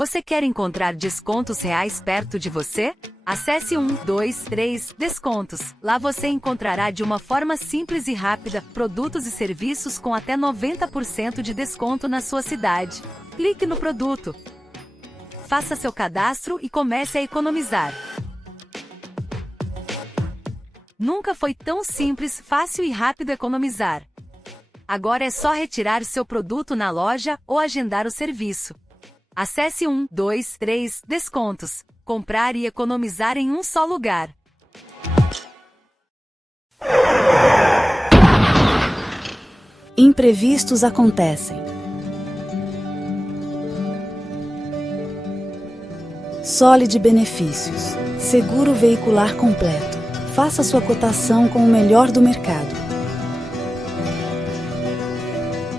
Você quer encontrar descontos reais perto de você? Acesse 123 Descontos. Lá você encontrará de uma forma simples e rápida produtos e serviços com até 90% de desconto na sua cidade. Clique no produto. Faça seu cadastro e comece a economizar. Nunca foi tão simples, fácil e rápido economizar. Agora é só retirar seu produto na loja ou agendar o serviço. Acesse 123 Descontos. Comprar e economizar em um só lugar. Imprevistos acontecem. Solid Benefícios. Seguro veicular completo. Faça sua cotação com o melhor do mercado.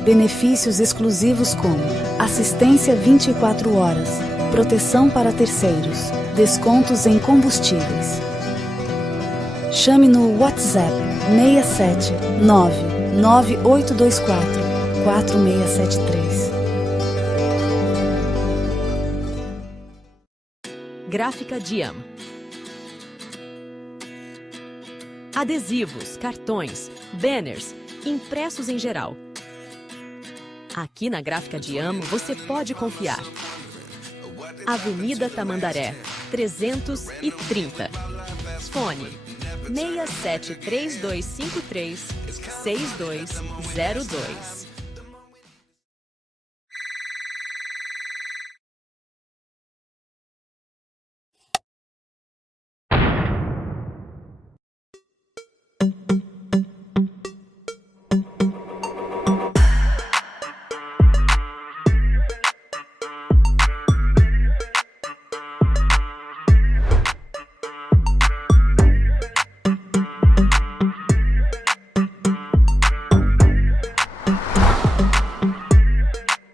Benefícios exclusivos como assistência 24 horas, proteção para terceiros, descontos em combustíveis. Chame no WhatsApp 67 99824 4673. Gráfica Diam. Adesivos, cartões, banners, impressos em geral. Aqui na Gráfica Diam você pode confiar. Avenida Tamandaré, 330. Fone 673253 6202.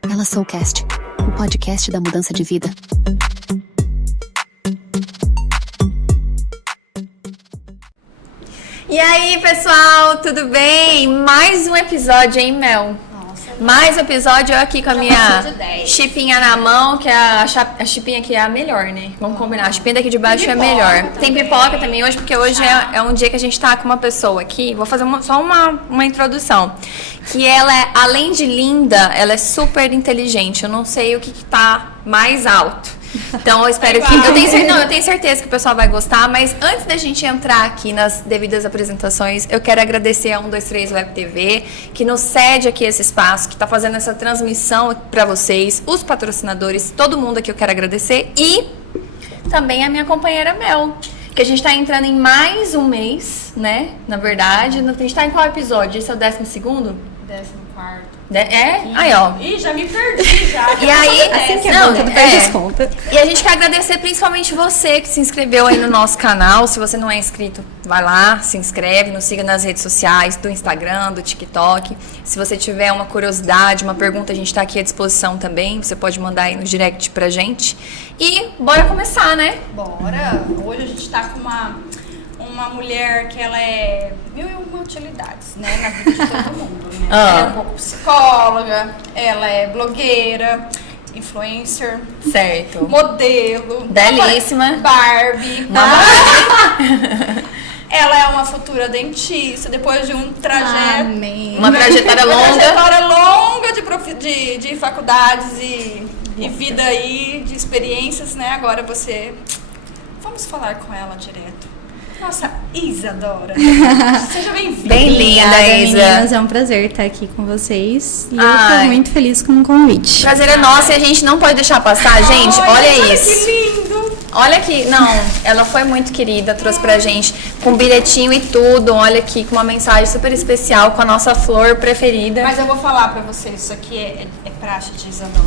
Ela Soulcast, o podcast da mudança de vida. E aí, pessoal, tudo bem? Mais um episódio, hein, Mel? Mais um episódio, eu aqui com a minha chipinha na mão, que a chipinha aqui é a melhor, né? Vamos combinar, a chipinha daqui de baixo é a melhor. Tem pipoca também hoje, porque hoje é um dia que a gente tá com uma pessoa aqui. Vou fazer só uma introdução. Que ela, além de linda, ela é super inteligente. Eu não sei o que tá mais alto. Então eu espero que... Eu tenho certeza que o pessoal vai gostar, mas antes da gente entrar aqui nas devidas apresentações, eu quero agradecer a 123 Web TV, que nos cede aqui esse espaço, que está fazendo essa transmissão para vocês, os patrocinadores, todo mundo aqui eu quero agradecer, e também a minha companheira Mel, que a gente está entrando em mais um mês, né? Na verdade, a gente está em qual episódio? Esse é o 12º? 14º. Aí, ó. Ih, já me perdi já. E aí, assim que não, tudo perde as contas. E a gente quer agradecer principalmente você que se inscreveu aí no nosso canal. Se você não é inscrito, vai lá, se inscreve, nos siga nas redes sociais, do Instagram, do TikTok. Se você tiver uma curiosidade, uma pergunta, a gente tá aqui à disposição também. Você pode mandar aí no direct pra gente. E bora começar, né? Bora. Hoje a gente tá com uma mulher que ela é mil e uma utilidades, né, na vida de todo mundo, né? Ela é um pouco psicóloga, ela é blogueira, influencer, certo, modelo, belíssima, Barbie, ela é uma futura dentista, depois de um trajeto, uma trajetória longa de faculdades e vida aí, de experiências, né? Agora vamos falar com ela direto. Nossa, Isadora. Seja bem-vinda. Bem-vinda, Isa. Meninas, é um prazer estar aqui com vocês. E eu tô muito feliz com o convite. Prazer é nosso e a gente não pode deixar passar. Gente, olha isso. Que lindo. Olha aqui, não, ela foi muito querida, trouxe pra gente com bilhetinho e tudo, olha aqui, com uma mensagem super especial, com a nossa flor preferida. Mas eu vou falar pra vocês, isso aqui é praxe de Isadora.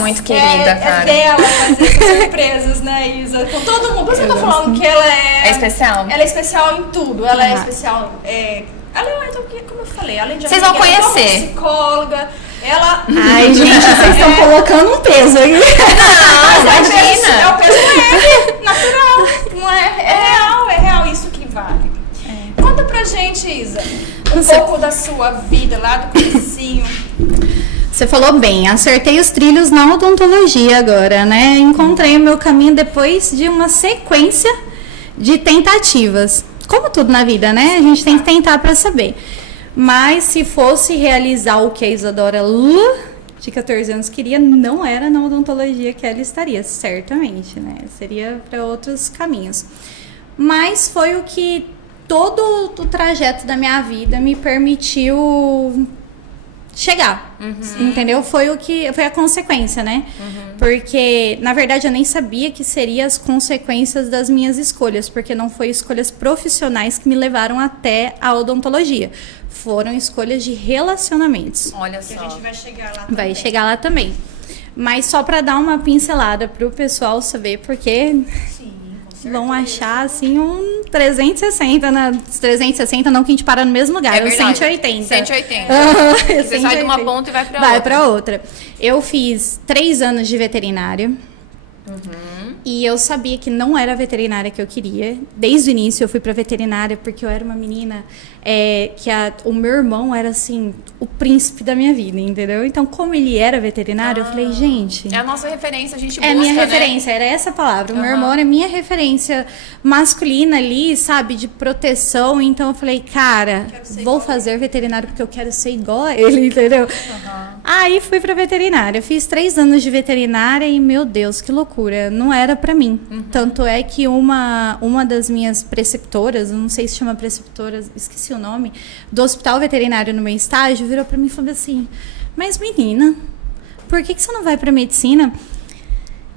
Muito querida, cara. É dela fazer surpresas, né, Isa? Com todo mundo. Por isso que eu tô falando que ela é especial. Ela é especial em tudo, ela é especial, como eu falei, além de vocês vão conhecer. Psicóloga, ela... Ai, gente, vocês estão colocando um peso aí. Não, imagina. É o peso leve, natural. Não é real isso que vale. Conta pra gente, Isa, pouco da sua vida lá do comecinho. Você falou bem, acertei os trilhos na odontologia agora, né? Encontrei o meu caminho depois de uma sequência de tentativas. Como tudo na vida, né? A gente tem que tentar para saber. Mas se fosse realizar o que a Isadora de 14 anos queria, não era na odontologia que ela estaria, certamente, né? Seria para outros caminhos. Mas foi o que todo o trajeto da minha vida me permitiu chegar, entendeu? Foi a consequência, né? Porque, na verdade, eu nem sabia que seriam as consequências das minhas escolhas, porque não foi escolhas profissionais que me levaram até a odontologia. Foram escolhas de relacionamentos. Olha só. Que a gente vai chegar lá. Vai chegar lá também. Mas só para dar uma pincelada pro pessoal saber, porque vão achar assim um 360, né? 360 não que a gente para no mesmo lugar, é 180. 180. Você sai de uma ponta e vai pra outra. Vai pra outra. Eu fiz 3 anos de veterinária. E eu sabia que não era a veterinária que eu queria. Desde o início eu fui pra veterinária porque eu era uma menina o meu irmão era assim, o príncipe da minha vida, entendeu? Então, como ele era veterinário, eu falei, gente... É a nossa referência, a gente busca, é minha né? referência, era essa palavra. O meu irmão era minha referência masculina ali, sabe, de proteção. Então eu falei, cara, vou fazer veterinário porque eu quero ser igual a ele, entendeu? Aí fui pra veterinária. Fiz 3 anos de veterinária e, meu Deus, que loucura. Não era pra mim. Tanto é que uma das minhas preceptoras, não sei se chama preceptora, esqueci o nome, do hospital veterinário no meu estágio, virou pra mim e falou assim, mas menina, por que você não vai pra medicina?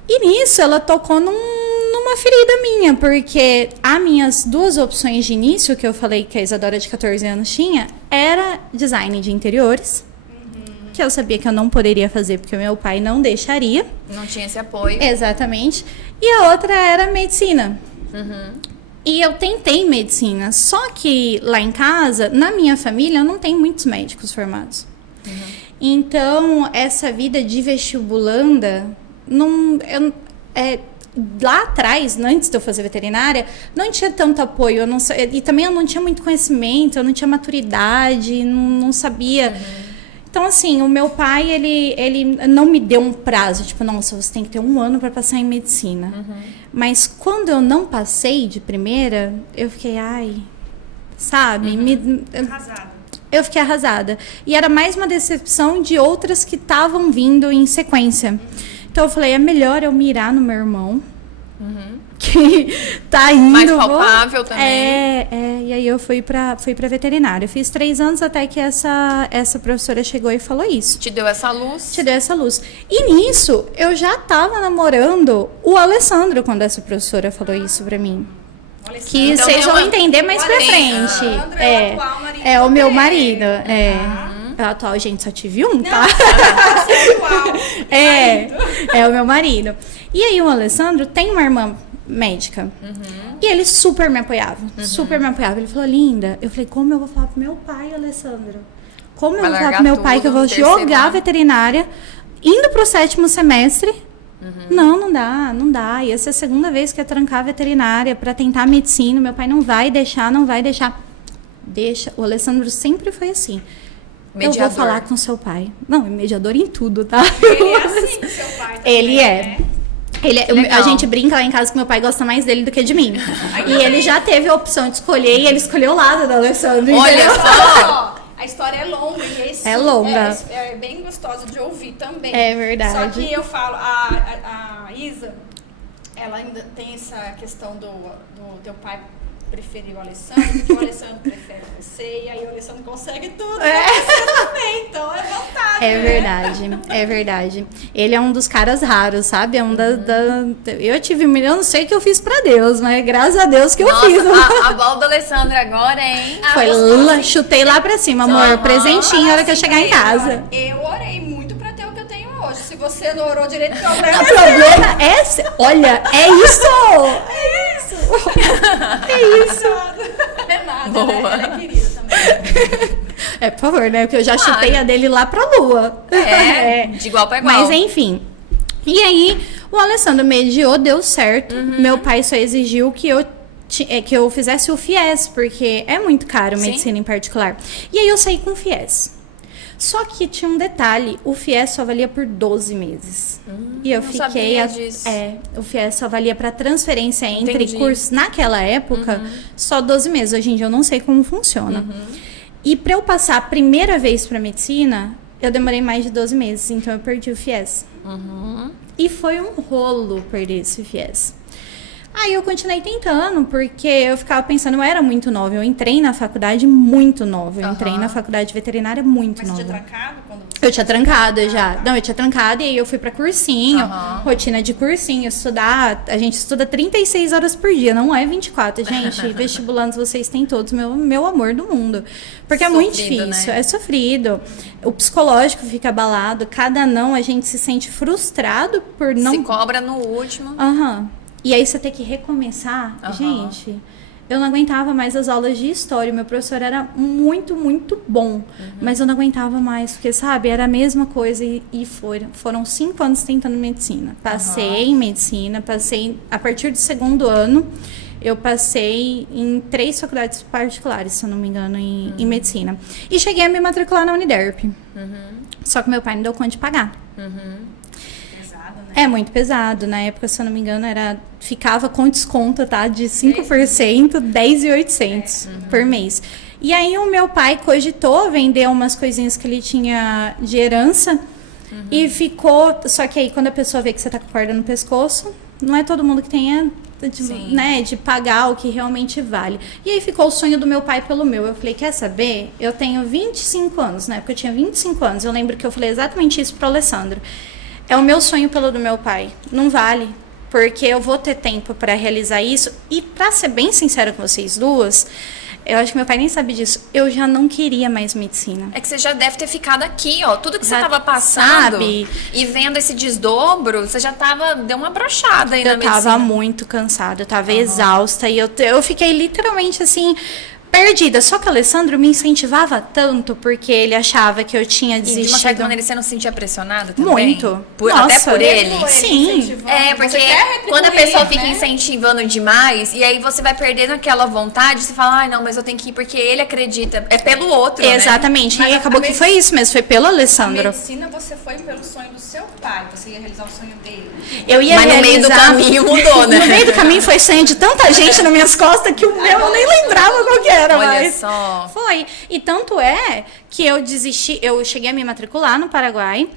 E nisso ela tocou numa ferida minha, porque as minhas 2 opções de início, que eu falei que a Isadora de 14 anos tinha, era design de interiores, que eu sabia que eu não poderia fazer porque o meu pai não deixaria. Não tinha esse apoio. Exatamente. E a outra era medicina. E eu tentei medicina, só que lá em casa, na minha família, eu não tenho muitos médicos formados. Então, essa vida de vestibulanda, lá atrás, antes de eu fazer veterinária, não tinha tanto apoio. E também eu não tinha muito conhecimento, eu não tinha maturidade, não sabia... Então, assim, o meu pai, ele não me deu um prazo, tipo, nossa, você tem que ter 1 ano para passar em medicina. Mas quando eu não passei de primeira, eu fiquei, sabe? Arrasada. Eu fiquei arrasada. E era mais uma decepção de outras que estavam vindo em sequência. Então, eu falei, é melhor eu mirar no meu irmão, que tá indo... Mais palpável também. E aí eu fui pra veterinária. Eu fiz 3 anos até que essa professora chegou e falou isso. Te deu essa luz. Te deu essa luz. E nisso, eu já tava namorando o Alessandro quando essa professora falou isso pra mim. Que então, vocês vão entender mais pra frente. É o atual marido. É o meu marido. É o atual, gente, só tive um, tá? É o meu marido. E aí o Alessandro tem uma irmã médica. E ele super me apoiava. Super me apoiava. Ele falou, linda, eu falei, como eu vou falar pro meu pai, Alessandro? Como eu vou falar pro meu pai que eu vou jogar veterinária indo pro 7º semestre? Não dá. E essa é a 2ª vez que eu trancar a veterinária pra tentar medicina. Meu pai não vai deixar. Deixa. O Alessandro sempre foi assim. Mediador. Eu vou falar com seu pai. Não, é mediador em tudo, tá? Ele é assim, seu pai também, ele é. A gente brinca lá em casa que meu pai gosta mais dele do que de mim. E ele já teve a opção de escolher e ele escolheu o lado do Alessandro. Olha só! A história é longa e é longa. É bem gostosa de ouvir também. É verdade. Só que eu falo, a Isa, ela ainda tem essa questão do teu pai preferir o Alessandro, porque o Alessandro prefere você, e aí o Alessandro consegue tudo, você também, então é vontade. É verdade. Ele é um dos caras raros, sabe? É um eu não sei o que eu fiz pra Deus, mas graças a Deus que eu fiz. A bola do Alessandro agora, hein? Chutei lá pra cima, amor, presentinho na hora que eu chegar em casa. Eu orei muito pra ter o que eu tenho hoje. Se você não orou direito, o problema é problema é... Olha, é isso! É isso. É nada, boa. Né? Ela é querida também. Por favor, né? Porque eu já chutei a dele lá pra lua. De igual pra igual. Mas enfim. E aí, o Alessandro mediou, deu certo. Meu pai só exigiu que eu fizesse o FIES, porque é muito caro medicina em particular. E aí eu saí com o FIES. Só que tinha um detalhe, o FIES só valia por 12 meses. E eu não fiquei... sabia disso. O FIES só valia para transferência entre Entendi. cursos. Naquela época, só 12 meses. Hoje em dia eu não sei como funciona. E para eu passar a primeira vez para medicina, eu demorei mais de 12 meses. Então eu perdi o FIES. E foi um rolo perder esse FIES. Aí eu continuei tentando, porque eu ficava pensando, eu era muito nova. Eu entrei na faculdade muito nova. Eu entrei na faculdade veterinária muito Mas nova. você tinha trancado quando você... Eu tinha trancado já. Não, eu tinha trancado e aí eu fui pra cursinho. Rotina de cursinho, estudar. A gente estuda 36 horas por dia, não é 24, gente. Vestibulandos, vocês têm todos meu amor do mundo. Porque é muito Sofrido, difícil, né? é sofrido. O psicológico fica abalado. Cada não, a gente se sente frustrado por não... Se cobra no último. E aí você ter que recomeçar, gente, eu não aguentava mais as aulas de história. Meu professor era muito, muito bom, mas eu não aguentava mais, porque, sabe, era a mesma coisa e foram 5 anos tentando medicina. Passei em medicina, passei, a partir do segundo ano, eu passei em 3 faculdades particulares, se eu não me engano, em medicina. E cheguei a me matricular na Uniderp. Só que meu pai não deu conta de pagar. É muito pesado. Na época, se eu não me engano, ficava com desconto, tá? De 5%, 10.800 por mês. E aí o meu pai cogitou vender umas coisinhas que ele tinha de herança e ficou... Só que aí quando a pessoa vê que você tá com a corda no pescoço, não é todo mundo que tenha de pagar o que realmente vale. E aí ficou o sonho do meu pai pelo meu. Eu falei, quer saber? Eu tenho 25 anos, na época eu tinha 25 anos. Eu lembro que eu falei exatamente isso pro Alessandro. É o meu sonho pelo do meu pai. Não vale. Porque eu vou ter tempo para realizar isso. E para ser bem sincera com vocês duas, eu acho que meu pai nem sabe disso. Eu já não queria mais medicina. É que você já deve ter ficado aqui, ó. Tudo que você Já tava passando sabe. e vendo esse desdobro, você já deu uma brochada aí na medicina. Eu tava muito cansada, eu tava exausta. E eu fiquei literalmente assim... perdida. Só que o Alessandro me incentivava tanto, porque ele achava que eu tinha E de uma desistido. certa maneira você não se sentia pressionada também? Muito. Até Nossa. por ele? Sim. É, porque quando a pessoa fica incentivando demais, e aí você vai perdendo aquela vontade, você fala, ai não, mas eu tenho que ir porque ele acredita. É pelo outro, Exatamente. Mas E acabou que foi isso mesmo, foi pelo A Alessandro. medicina você foi pelo sonho do seu pai, você ia realizar o sonho dele. Eu ia Mas no meio do realizar- caminho mudou, né? No meio do caminho foi sonho de tanta gente nas minhas costas que o meu eu nem lembrava qual que era Olha mais. só. Foi. E tanto é que eu desisti, eu cheguei a me matricular no Paraguai,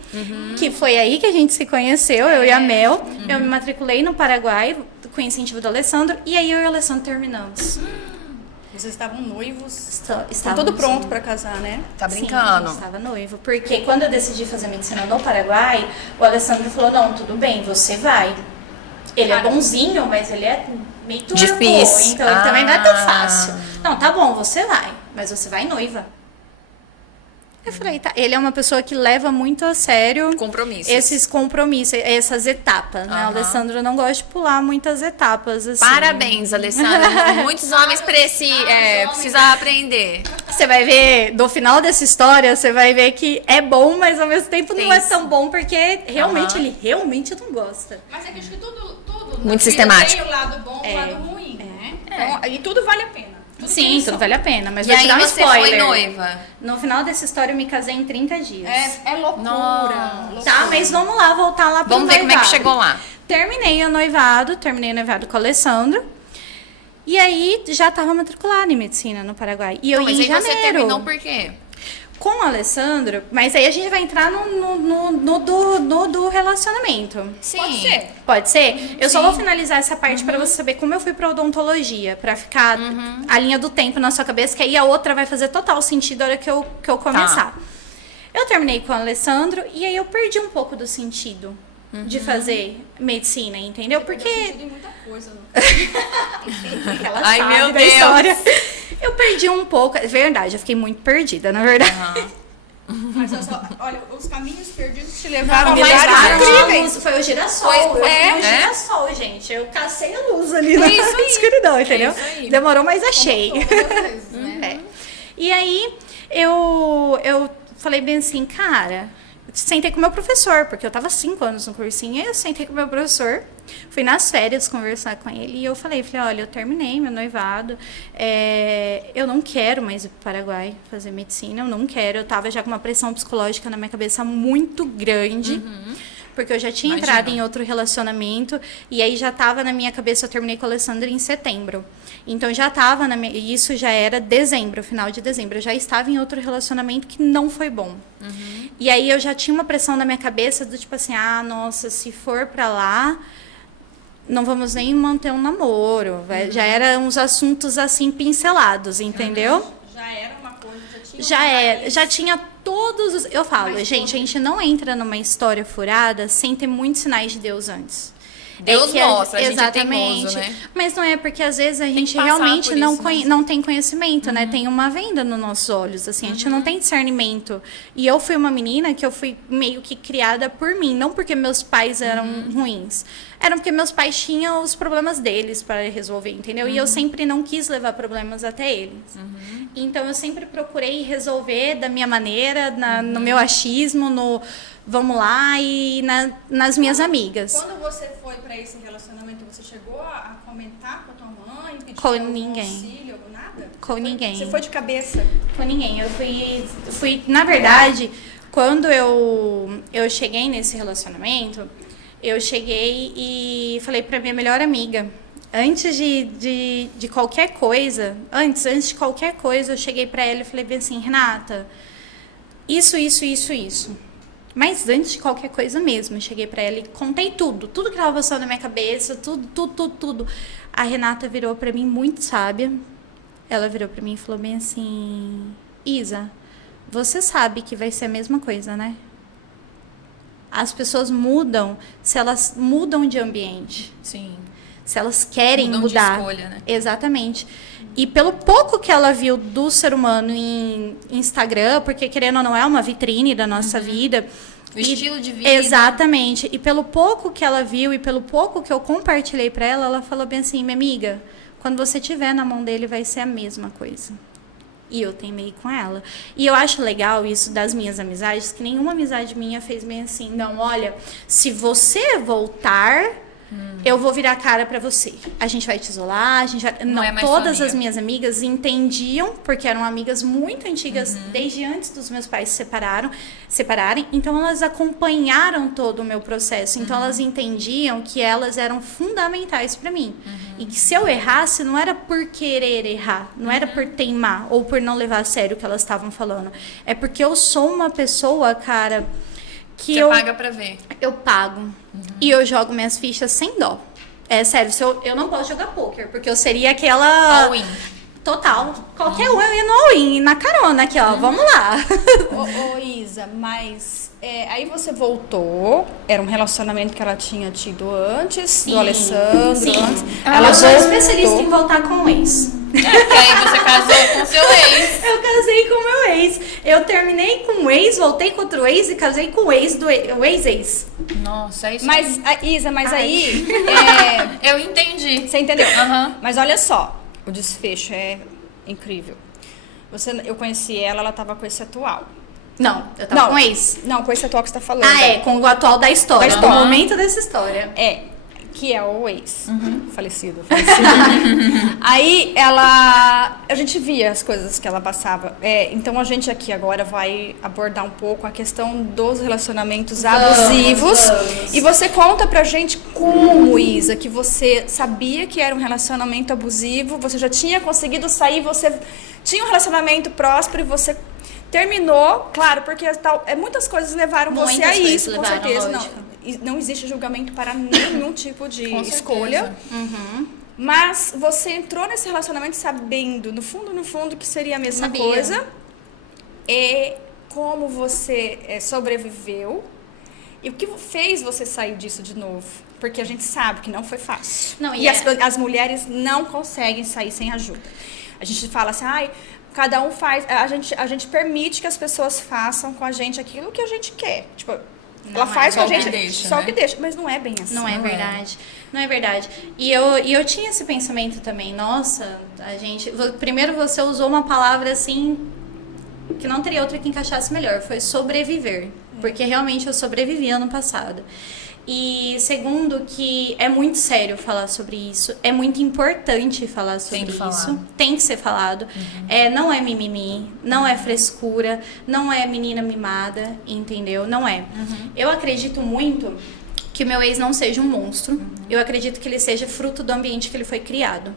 que foi aí que a gente se conheceu, eu e a Mel. Eu me matriculei no Paraguai com o incentivo do Alessandro, e aí eu e o Alessandro terminamos. Vocês estavam noivos, Estávamos tudo pronto pra casar, né? Tá Sim, brincando. a gente estava noivo. Porque quando eu decidi fazer medicina no Paraguai, o Alessandro falou, não, tudo bem, você vai. Ele é bonzinho, mas ele é meio turbo. Difícil. Então ele também não é tão fácil. Não, tá bom, você vai, mas você vai noiva. Eu falei, tá. Ele é uma pessoa que leva muito a sério Compromissos. esses compromissos, essas etapas, né? O Alessandro não gosta de pular muitas etapas, assim. Parabéns, Alessandra. Muitos homens precisam aprender. Você vai ver, no final dessa história, você vai ver que é bom, mas ao mesmo tempo não é tão bom, porque realmente ele realmente não gosta. Mas é que acho que tudo na Muito vida sistemático. tem o lado bom e o lado ruim, né? Então, e tudo vale a pena. Tudo tem Sim, lição. tudo vale a pena, mas E vou te aí dar um você spoiler. foi noiva. No final dessa história, eu me casei em 30 dias. É loucura. Nossa. Tá, mas vamos lá, voltar lá pro Vamos ver como é que noivado. chegou lá. Terminei o noivado com o Alessandro. E aí, já tava matriculada em medicina no Paraguai. E eu Não, ia mas em aí janeiro. você terminou por quê? Com o Alessandro, mas aí a gente vai entrar no do relacionamento. Sim. Pode ser. Pode ser? Eu só vou finalizar essa parte pra você saber como eu fui pra odontologia, pra ficar a linha do tempo na sua cabeça, que aí a outra vai fazer total sentido na hora que eu começar. Eu terminei com o Alessandro e aí eu perdi um pouco do sentido de fazer medicina, entendeu? Porque Tem muita coisa. ela Ai, sabe meu da Deus. história. Eu perdi um pouco, é verdade, eu fiquei muito perdida, na verdade. Mas olha, os caminhos perdidos te Não, levaram a me lugares levaram incríveis. foi o girassol. Foi- Eu fui é? no girassol, gente. Eu cacei a luz ali na isso aí. escuridão, entendeu? isso aí. Demorou, mas achei. Todas as vezes, né? É. E aí, eu falei bem assim, cara, sentei com o meu professor, porque eu tava 5 anos no cursinho, e eu sentei com o meu professor, fui nas férias conversar com ele, e eu falei, olha, eu terminei meu noivado, eu não quero mais ir pro Paraguai fazer medicina, eu não quero, eu tava já com uma pressão psicológica na minha cabeça muito grande, porque eu já tinha entrado em outro relacionamento, e aí já tava na minha cabeça, eu terminei com a Alessandra em setembro. Então já tava e isso já era dezembro, final de dezembro. Eu já estava em outro relacionamento que não foi bom. E aí eu já tinha uma pressão na minha cabeça do tipo assim, nossa, se for pra lá, não vamos nem manter um namoro. Já eram uns assuntos assim pincelados, entendeu? Já era uma coisa, Já tinha todos os... Eu falo, gente, a gente não entra numa história furada sem ter muitos sinais de Deus antes. Deus mostra, a gente é exatamente. teimoso, né? Mas não é porque às vezes a gente passar realmente por não, isso, não tem conhecimento, né? Tem uma venda nos nossos olhos, assim, a gente não tem discernimento. E eu fui uma menina que eu fui meio que criada por mim, não porque meus pais eram ruins. Eram porque meus pais tinham os problemas deles para resolver, entendeu? E eu sempre não quis levar problemas até eles. Então eu sempre procurei resolver da minha maneira, no meu achismo, no vamos lá e nas minhas amigas. Quando você foi pra esse relacionamento, você chegou a comentar com a tua mãe? Pedir Com algum ninguém. auxílio, nada? Com ninguém. Você foi de cabeça? Com ninguém. Eu fui na verdade, quando eu cheguei nesse relacionamento, eu cheguei e falei pra minha melhor amiga, antes de qualquer coisa, antes de qualquer coisa, eu cheguei pra ela e falei bem assim, Renata, isso. Mas antes de qualquer coisa mesmo, eu cheguei pra ela e contei tudo que tava passando na minha cabeça, tudo. A Renata virou pra mim muito sábia. Ela virou pra mim e falou bem assim, Isa, você sabe que vai ser a mesma coisa, né? As pessoas mudam se elas mudam de ambiente. Sim. Se elas querem Mudam mudar. de escolha, né? Exatamente. E pelo pouco que ela viu do ser humano em Instagram, porque querendo ou não é uma vitrine da nossa vida. O estilo de vida. Exatamente. E pelo pouco que ela viu e pelo pouco que eu compartilhei pra ela, ela falou bem assim, minha amiga, quando você tiver na mão dele vai ser a mesma coisa. E eu teimei com ela. E eu acho legal isso das minhas amizades, que nenhuma amizade minha fez bem assim, não, olha, se você voltar, eu vou virar a cara pra você. A gente vai te isolar, a gente vai... Não, é mais todas sua as minhas amigas entendiam, porque eram amigas muito antigas, desde antes dos meus pais se separarem. Então, elas acompanharam todo o meu processo. Então, elas entendiam que elas eram fundamentais pra mim. E que se eu errasse, não era por querer errar, não era por teimar ou por não levar a sério o que elas estavam falando. É porque eu sou uma pessoa, cara, que Você paga pra ver. eu pago. E eu jogo minhas fichas sem dó. É sério, eu não posso jogar poker, porque eu seria aquela... All-in. Total. Qualquer um eu ia no all-in, na carona aqui, ó. Vamos lá. Ô Isa, mas aí você voltou, era um relacionamento que ela tinha tido antes do Alessandro. Sim. Antes. Ela sou voltou. especialista em voltar com o ex. Porque aí você casou com seu ex. Eu casei com o meu ex. Eu terminei com o ex, voltei com outro ex e casei com o ex do o ex-ex. Nossa, é isso. Mas, Isa, aí... Eu entendi. Você entendeu? Aham. Mas olha só, o desfecho é incrível. Eu conheci ela tava com esse atual. Não, eu tava com o ex. Não, com esse atual que você tá falando. Com o atual da história. Da história. Do momento dessa história. Que é o ex. Falecido. Aí a gente via as coisas que ela passava. Então a gente aqui agora vai abordar um pouco a questão dos relacionamentos abusivos. Vamos. E você conta pra gente como, Isa, que você sabia que era um relacionamento abusivo, você já tinha conseguido sair, você tinha um relacionamento próspero e você terminou, claro, porque muitas coisas levaram Muitas você a coisas isso, com levaram, certeza. lógico. Não existe julgamento para nenhum tipo de Com escolha. certeza. Mas você entrou nesse relacionamento sabendo, no fundo, que seria a mesma Sabia. coisa. E como você sobreviveu. E o que fez você sair disso de novo? Porque a gente sabe que não foi fácil. Não, e as mulheres não conseguem sair sem ajuda. A gente fala assim, cada um faz... A gente permite que as pessoas façam com a gente aquilo que a gente quer. Tipo... Ela faz com a gente só o que deixa, mas não é bem assim. Não é verdade. Não é verdade. E eu tinha esse pensamento também. Nossa, primeiro você usou uma palavra assim que não teria outra que encaixasse melhor, foi sobreviver. Porque realmente eu sobrevivi ano passado. E segundo, que é muito sério falar sobre isso, é muito importante falar sobre isso, tem que ser falado. Não é mimimi, não é frescura, não é menina mimada, entendeu? Não é. Eu acredito muito que meu ex não seja um monstro, eu acredito que ele seja fruto do ambiente que ele foi criado.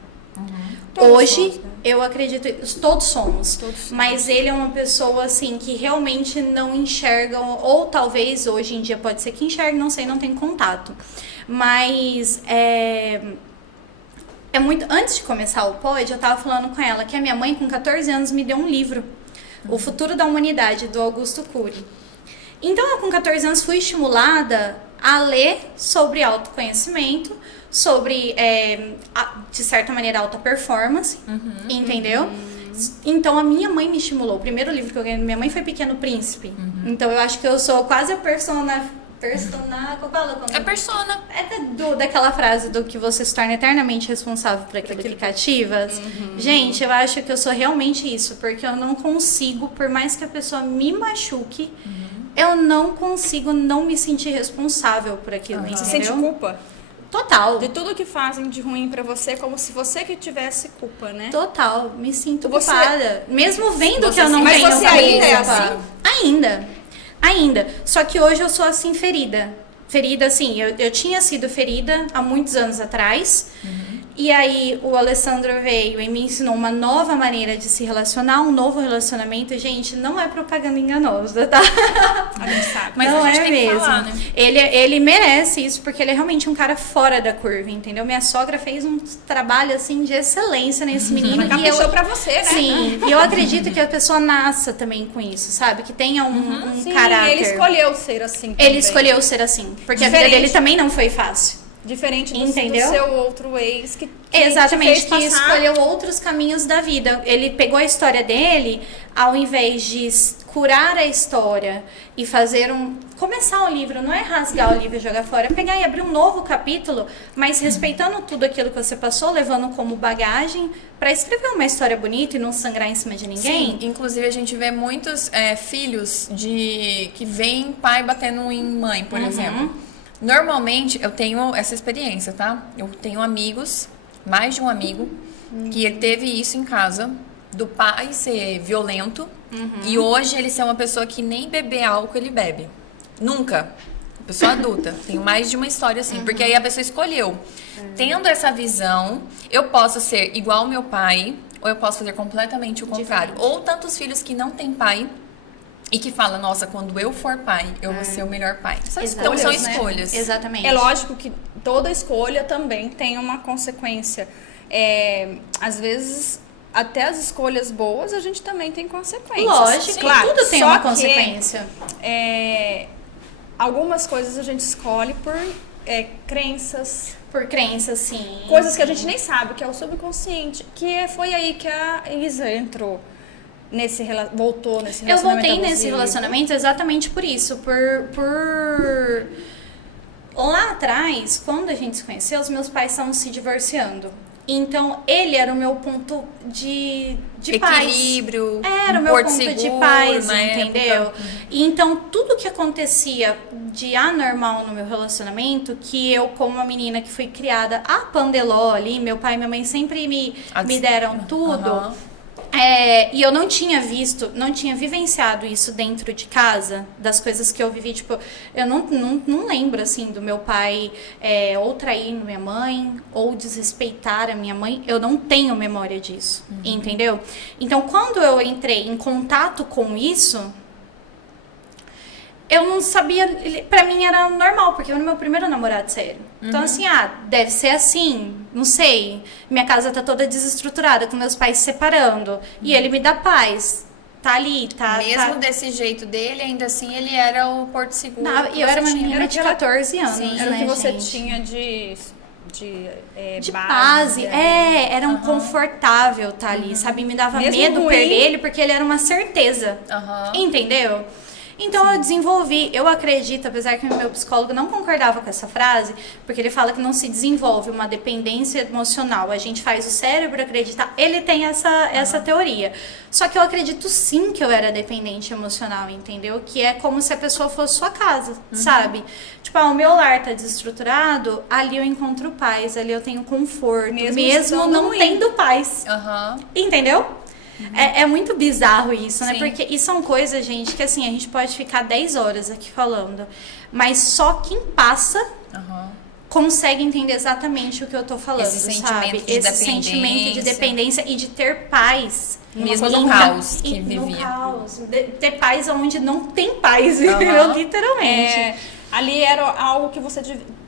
Hoje, eu acredito, todos somos, mas ele é uma pessoa, assim, que realmente não enxerga, ou talvez hoje em dia pode ser que enxergue, não sei, não tem contato. Mas, é muito... Antes de começar o pod, eu tava falando com ela que a minha mãe, com 14 anos, me deu um livro, O Futuro da Humanidade, do Augusto Cury. Então, eu com 14 anos fui estimulada a ler sobre autoconhecimento, sobre, de certa maneira, alta performance, entendeu? Então, a minha mãe me estimulou. O primeiro livro que eu ganhei da minha mãe foi Pequeno Príncipe. Então, eu acho que eu sou quase a persona... É persona. Daquela frase do que você se torna eternamente responsável por aquilo que cativas. Gente, eu acho que eu sou realmente isso, porque eu não consigo, por mais que a pessoa me machuque, eu não consigo não me sentir responsável por aquilo, entendeu? Você sente culpa? Total. De tudo que fazem de ruim pra você, como se você que tivesse culpa, né? Total. Me sinto culpada. Mesmo vendo que eu não mas tenho você ainda é culpa. assim? Ainda. Só que hoje eu sou assim, ferida. Ferida, assim, eu tinha sido ferida há muitos anos atrás. E aí o Alessandro veio e me ensinou uma nova maneira de se relacionar, um novo relacionamento. Gente, não é propaganda enganosa, tá? A gente sabe. Mas não a gente é tem mesmo. que falar, né? Ele merece isso, porque ele é realmente um cara fora da curva, entendeu? Minha sogra fez um trabalho, assim, de excelência nesse menino. Caprichou pra você, né? Sim, e eu acredito que a pessoa nasça também com isso, sabe? Que tenha um Sim, caráter. ele escolheu ser assim também. Ele escolheu ser assim, porque a vida dele também não foi fácil. Diferente do Entendeu? seu outro ex que Exatamente, te que fez passar... escolheu outros caminhos da vida. Ele pegou a história dele, ao invés de curar a história e fazer começar um livro, não é rasgar o livro e jogar fora, é pegar e abrir um novo capítulo, mas respeitando tudo aquilo que você passou, levando como bagagem para escrever uma história bonita e não sangrar em cima de ninguém. Sim, inclusive a gente vê muitos filhos que veem pai batendo em mãe, por exemplo. Normalmente, eu tenho essa experiência, tá? Eu tenho amigos, mais de um amigo, que ele teve isso em casa, do pai ser violento, e hoje ele ser uma pessoa que nem beber álcool ele bebe. Nunca. Pessoa adulta. Tenho mais de uma história assim, porque aí a pessoa escolheu. Tendo essa visão, eu posso ser igual ao meu pai, ou eu posso fazer completamente o contrário. Ou tantos filhos que não têm pai, e que fala, nossa, quando eu for pai, eu vou ser o melhor pai. Então são escolhas. Né? Exatamente. É lógico que toda escolha também tem uma consequência. Às vezes, até as escolhas boas, a gente também tem consequências. Lógico, claro, tudo tem uma consequência. Algumas coisas a gente escolhe por crenças. Por crenças, sim. Coisas que a gente nem sabe, que é o subconsciente. Que foi aí que a Isa entrou. Voltou nesse relacionamento. Eu voltei nesse relacionamento exatamente por isso. Por lá atrás, quando a gente se conheceu, os meus pais estavam se divorciando. Então, ele era o meu ponto de paz. Equilíbrio. Era o meu ponto seguro, de paz, né? entendeu? E então, tudo que acontecia de anormal no meu relacionamento, que eu, como uma menina que fui criada a pandeló ali, meu pai e minha mãe sempre me deram tudo... e eu não tinha vivenciado isso dentro de casa, das coisas que eu vivi, tipo, eu não lembro, assim, do meu pai ou trair minha mãe, ou desrespeitar a minha mãe, eu não tenho memória disso, entendeu? Então, quando eu entrei em contato com isso, eu não sabia, pra mim era normal, porque eu era meu primeiro namorado sério. Então, assim, deve ser assim, não sei. Minha casa tá toda desestruturada, com meus pais se separando. E ele me dá paz. Tá ali, tá... Mesmo desse jeito dele, ainda assim, ele era o porto seguro. E eu era uma menina de 14 anos, Sim, era o que você tinha de base. Era um confortável tá ali, sabe? Me dava mesmo medo ruim. perder ele, porque ele era uma certeza. Entendeu? Então eu desenvolvi, eu acredito, apesar que o meu psicólogo não concordava com essa frase, porque ele fala que não se desenvolve uma dependência emocional, a gente faz o cérebro acreditar, ele tem essa teoria. Só que eu acredito sim que eu era dependente emocional, entendeu? Que é como se a pessoa fosse sua casa, sabe? Tipo, o meu lar tá desestruturado, ali eu encontro paz, ali eu tenho conforto, mesmo não tendo paz. Entendeu? É muito bizarro isso, né? Sim. Porque e são coisas, gente, que assim, a gente pode ficar 10 horas aqui falando, mas só quem passa consegue entender exatamente o que eu tô falando, Esse sentimento sabe? de Esse sentimento de dependência e de ter paz. Mesmo no caos que vivia. No caos. Ter paz onde não tem paz, entendeu? Literalmente. Ali era algo que você,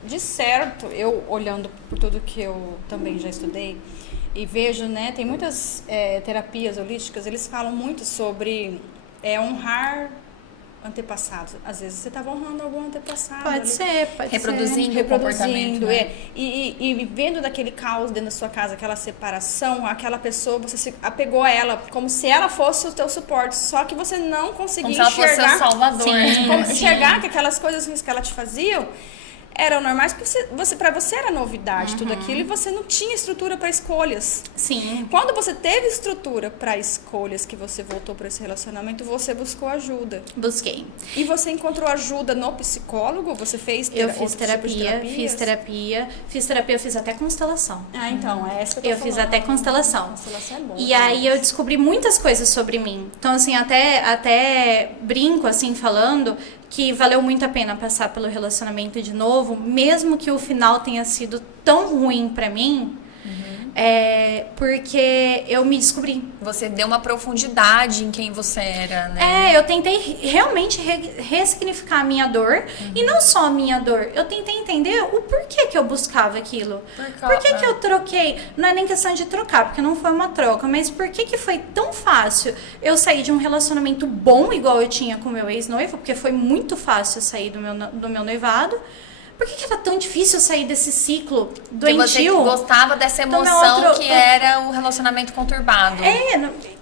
de certo, eu olhando por tudo que eu também já estudei, e vejo, né, tem muitas terapias holísticas, eles falam muito sobre honrar antepassados. Às vezes você estava honrando algum antepassado. Pode ser. Reproduzindo o comportamento, né? E vendo daquele caos dentro da sua casa, aquela separação, aquela pessoa, você se apegou a ela como se ela fosse o teu suporte, só que você não conseguia como se ela enxergar. fosse o salvador. Enxergar que aquelas coisas ruins que ela te faziam eram normais, para você era novidade tudo aquilo, e você não tinha estrutura para escolhas. Sim. Quando você teve estrutura para escolhas, que você voltou para esse relacionamento, você buscou ajuda. Busquei. E você encontrou ajuda no psicólogo? Você fez Eu fiz terapia, fiz até constelação. Ah, então, é essa que eu tô fiz falando. até constelação. Constelação é bom. E aí eu descobri muitas coisas sobre mim. Então, assim, até brinco, assim, falando que valeu muito a pena passar pelo relacionamento de novo, mesmo que o final tenha sido tão ruim pra mim, porque eu me descobri. Você deu uma profundidade em quem você era, né? Eu tentei realmente ressignificar a minha dor, e não só a minha dor, eu tentei entender o porquê que eu buscava aquilo. Por que eu troquei? Não é nem questão de trocar, porque não foi uma troca, mas por que foi tão fácil eu sair de um relacionamento bom, igual eu tinha com meu ex-noivo, porque foi muito fácil sair do meu noivado. Por que era tão difícil sair desse ciclo doentio? Porque você gostava dessa emoção que era o relacionamento conturbado.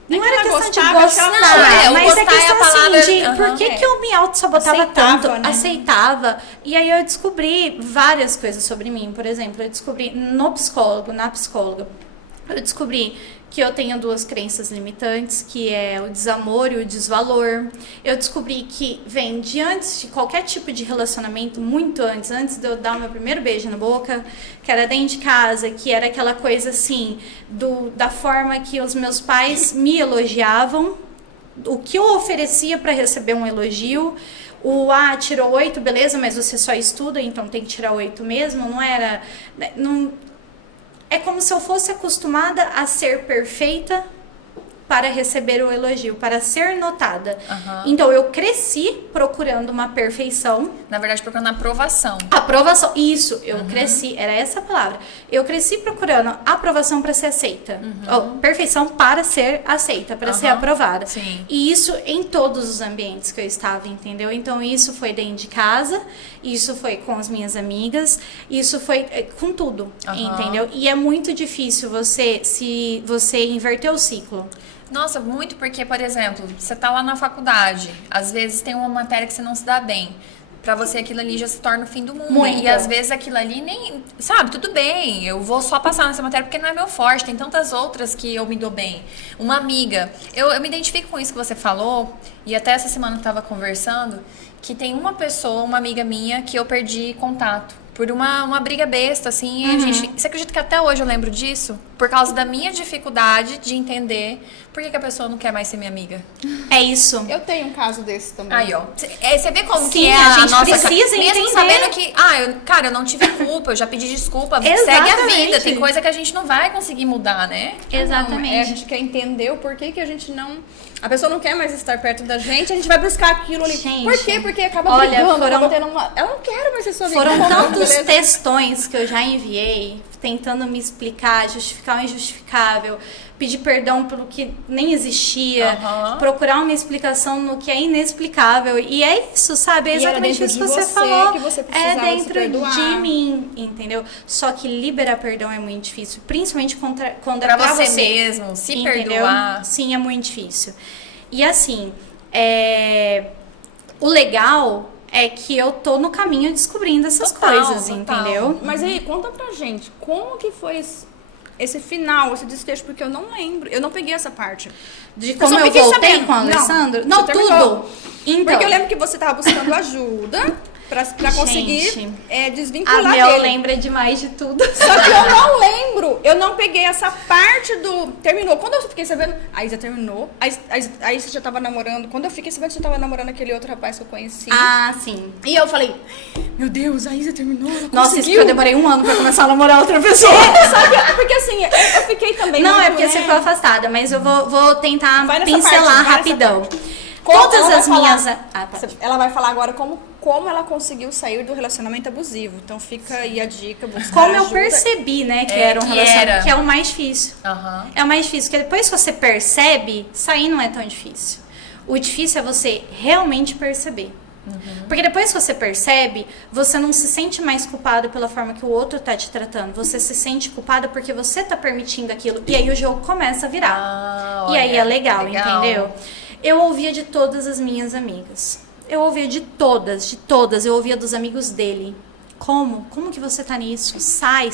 Não era questão de gostava, gostar, mas é questão assim de por que eu me auto-sabotava tanto, né? aceitava. E aí eu descobri várias coisas sobre mim. Por exemplo, eu descobri na psicóloga, eu descobri que eu tenho 2 crenças limitantes, que é o desamor e o desvalor. Eu descobri que vem de antes de qualquer tipo de relacionamento, muito antes de eu dar o meu primeiro beijo na boca, que era dentro de casa, que era aquela coisa assim, da forma que os meus pais me elogiavam, o que eu oferecia para receber um elogio. Tirou 8, beleza, mas você só estuda, então tem que tirar 8 mesmo. Não era... É como se eu fosse acostumada a ser perfeita para receber o elogio, para ser notada. Então, eu cresci procurando uma perfeição. Na verdade, procurando aprovação. Aprovação, isso, eu cresci, era essa a palavra. Eu cresci procurando aprovação para ser aceita. Perfeição para ser aceita, para ser aprovada. Sim. E isso em todos os ambientes que eu estava, entendeu? Então, isso foi dentro de casa, isso foi com as minhas amigas, isso foi com tudo, entendeu? E é muito difícil você inverter o ciclo. Nossa, muito porque, por exemplo, você tá lá na faculdade, às vezes tem uma matéria que você não se dá bem. Pra você aquilo ali já se torna o fim do mundo. Muito. E às vezes aquilo ali nem... Sabe, tudo bem, eu vou só passar nessa matéria porque não é meu forte. Tem tantas outras que eu me dou bem. Uma amiga, eu me identifico com isso que você falou, e até essa semana eu tava conversando, que tem uma pessoa, uma amiga minha, que eu perdi contato. Por uma briga besta, assim, e a gente... Você acredita que até hoje eu lembro disso? Por causa da minha dificuldade de entender por que a pessoa não quer mais ser minha amiga. É isso. Eu tenho um caso desse também. Aí, ó. Você vê como Sim, que é a gente nossa... precisa mesmo entender. sabendo que... eu não tive culpa, eu já pedi desculpa. Segue a vida. Tem coisa que a gente não vai conseguir mudar, né? Exatamente. A gente quer entender o porquê que a gente não... A pessoa não quer mais estar perto da gente, a gente vai buscar aquilo ali. Gente, por quê? Porque acaba brigando, acaba tendo uma... Eu não quero mais ser sua amiga. Foram tantos beleza? textões que eu já enviei, tentando me explicar, justificar o injustificável, pedir perdão pelo que nem existia, procurar uma explicação no que é inexplicável. E é isso, sabe? É exatamente isso que você falou. Que você é dentro se perdoar. de mim, entendeu? Só que liberar perdão é muito difícil, principalmente quando é Pra pra você mesmo, se perdoar. Sim, é muito difícil. E assim, O legal é que eu tô no caminho descobrindo essas coisas, total. entendeu? Mas aí, conta pra gente, como que foi esse final, esse desfecho? Porque eu não lembro, eu não peguei essa parte. De Eu como só eu fiquei voltei sabendo. com o Alessandro? Não, você terminou. tudo. Então, Porque eu lembro que você tava buscando ajuda pra conseguir Gente, desvincular a Mel dele. lembra demais de tudo. Só que eu não lembro, eu não peguei essa parte do... Terminou. Quando eu fiquei sabendo... A Isa terminou, a Isa já tava namorando. Quando eu fiquei sabendo que você tava namorando aquele outro rapaz que eu conheci. Ah, sim. E eu falei, meu Deus, a Isa terminou, ela Nossa, isso conseguiu. porque eu demorei 1 ano pra começar a namorar outra pessoa. Sabe? Porque assim, eu fiquei também Não, muito, é porque né? você ficou afastada, mas eu vou tentar Vai nessa pincelar parte, vai nessa rapidão. Como Todas ela vai as falar- minhas... Ah, pode. Ela vai falar agora como ela conseguiu sair do relacionamento abusivo. Então fica aí a dica, buscar Como eu ajuda. percebi, né, que É, era um que relacionamento, era. que é o mais difícil. Aham. É o mais difícil, porque depois que você percebe, sair não é tão difícil. O difícil é você realmente perceber. Porque depois que você percebe, você não se sente mais culpado pela forma que o outro tá te tratando. Você se sente culpada porque você tá permitindo aquilo. E aí o jogo começa a virar. Ah, E aí olha, é legal, entendeu? Eu ouvia de todas as minhas amigas. Eu ouvia de todas. Eu ouvia dos amigos dele. Como? Como que você tá nisso? Sai.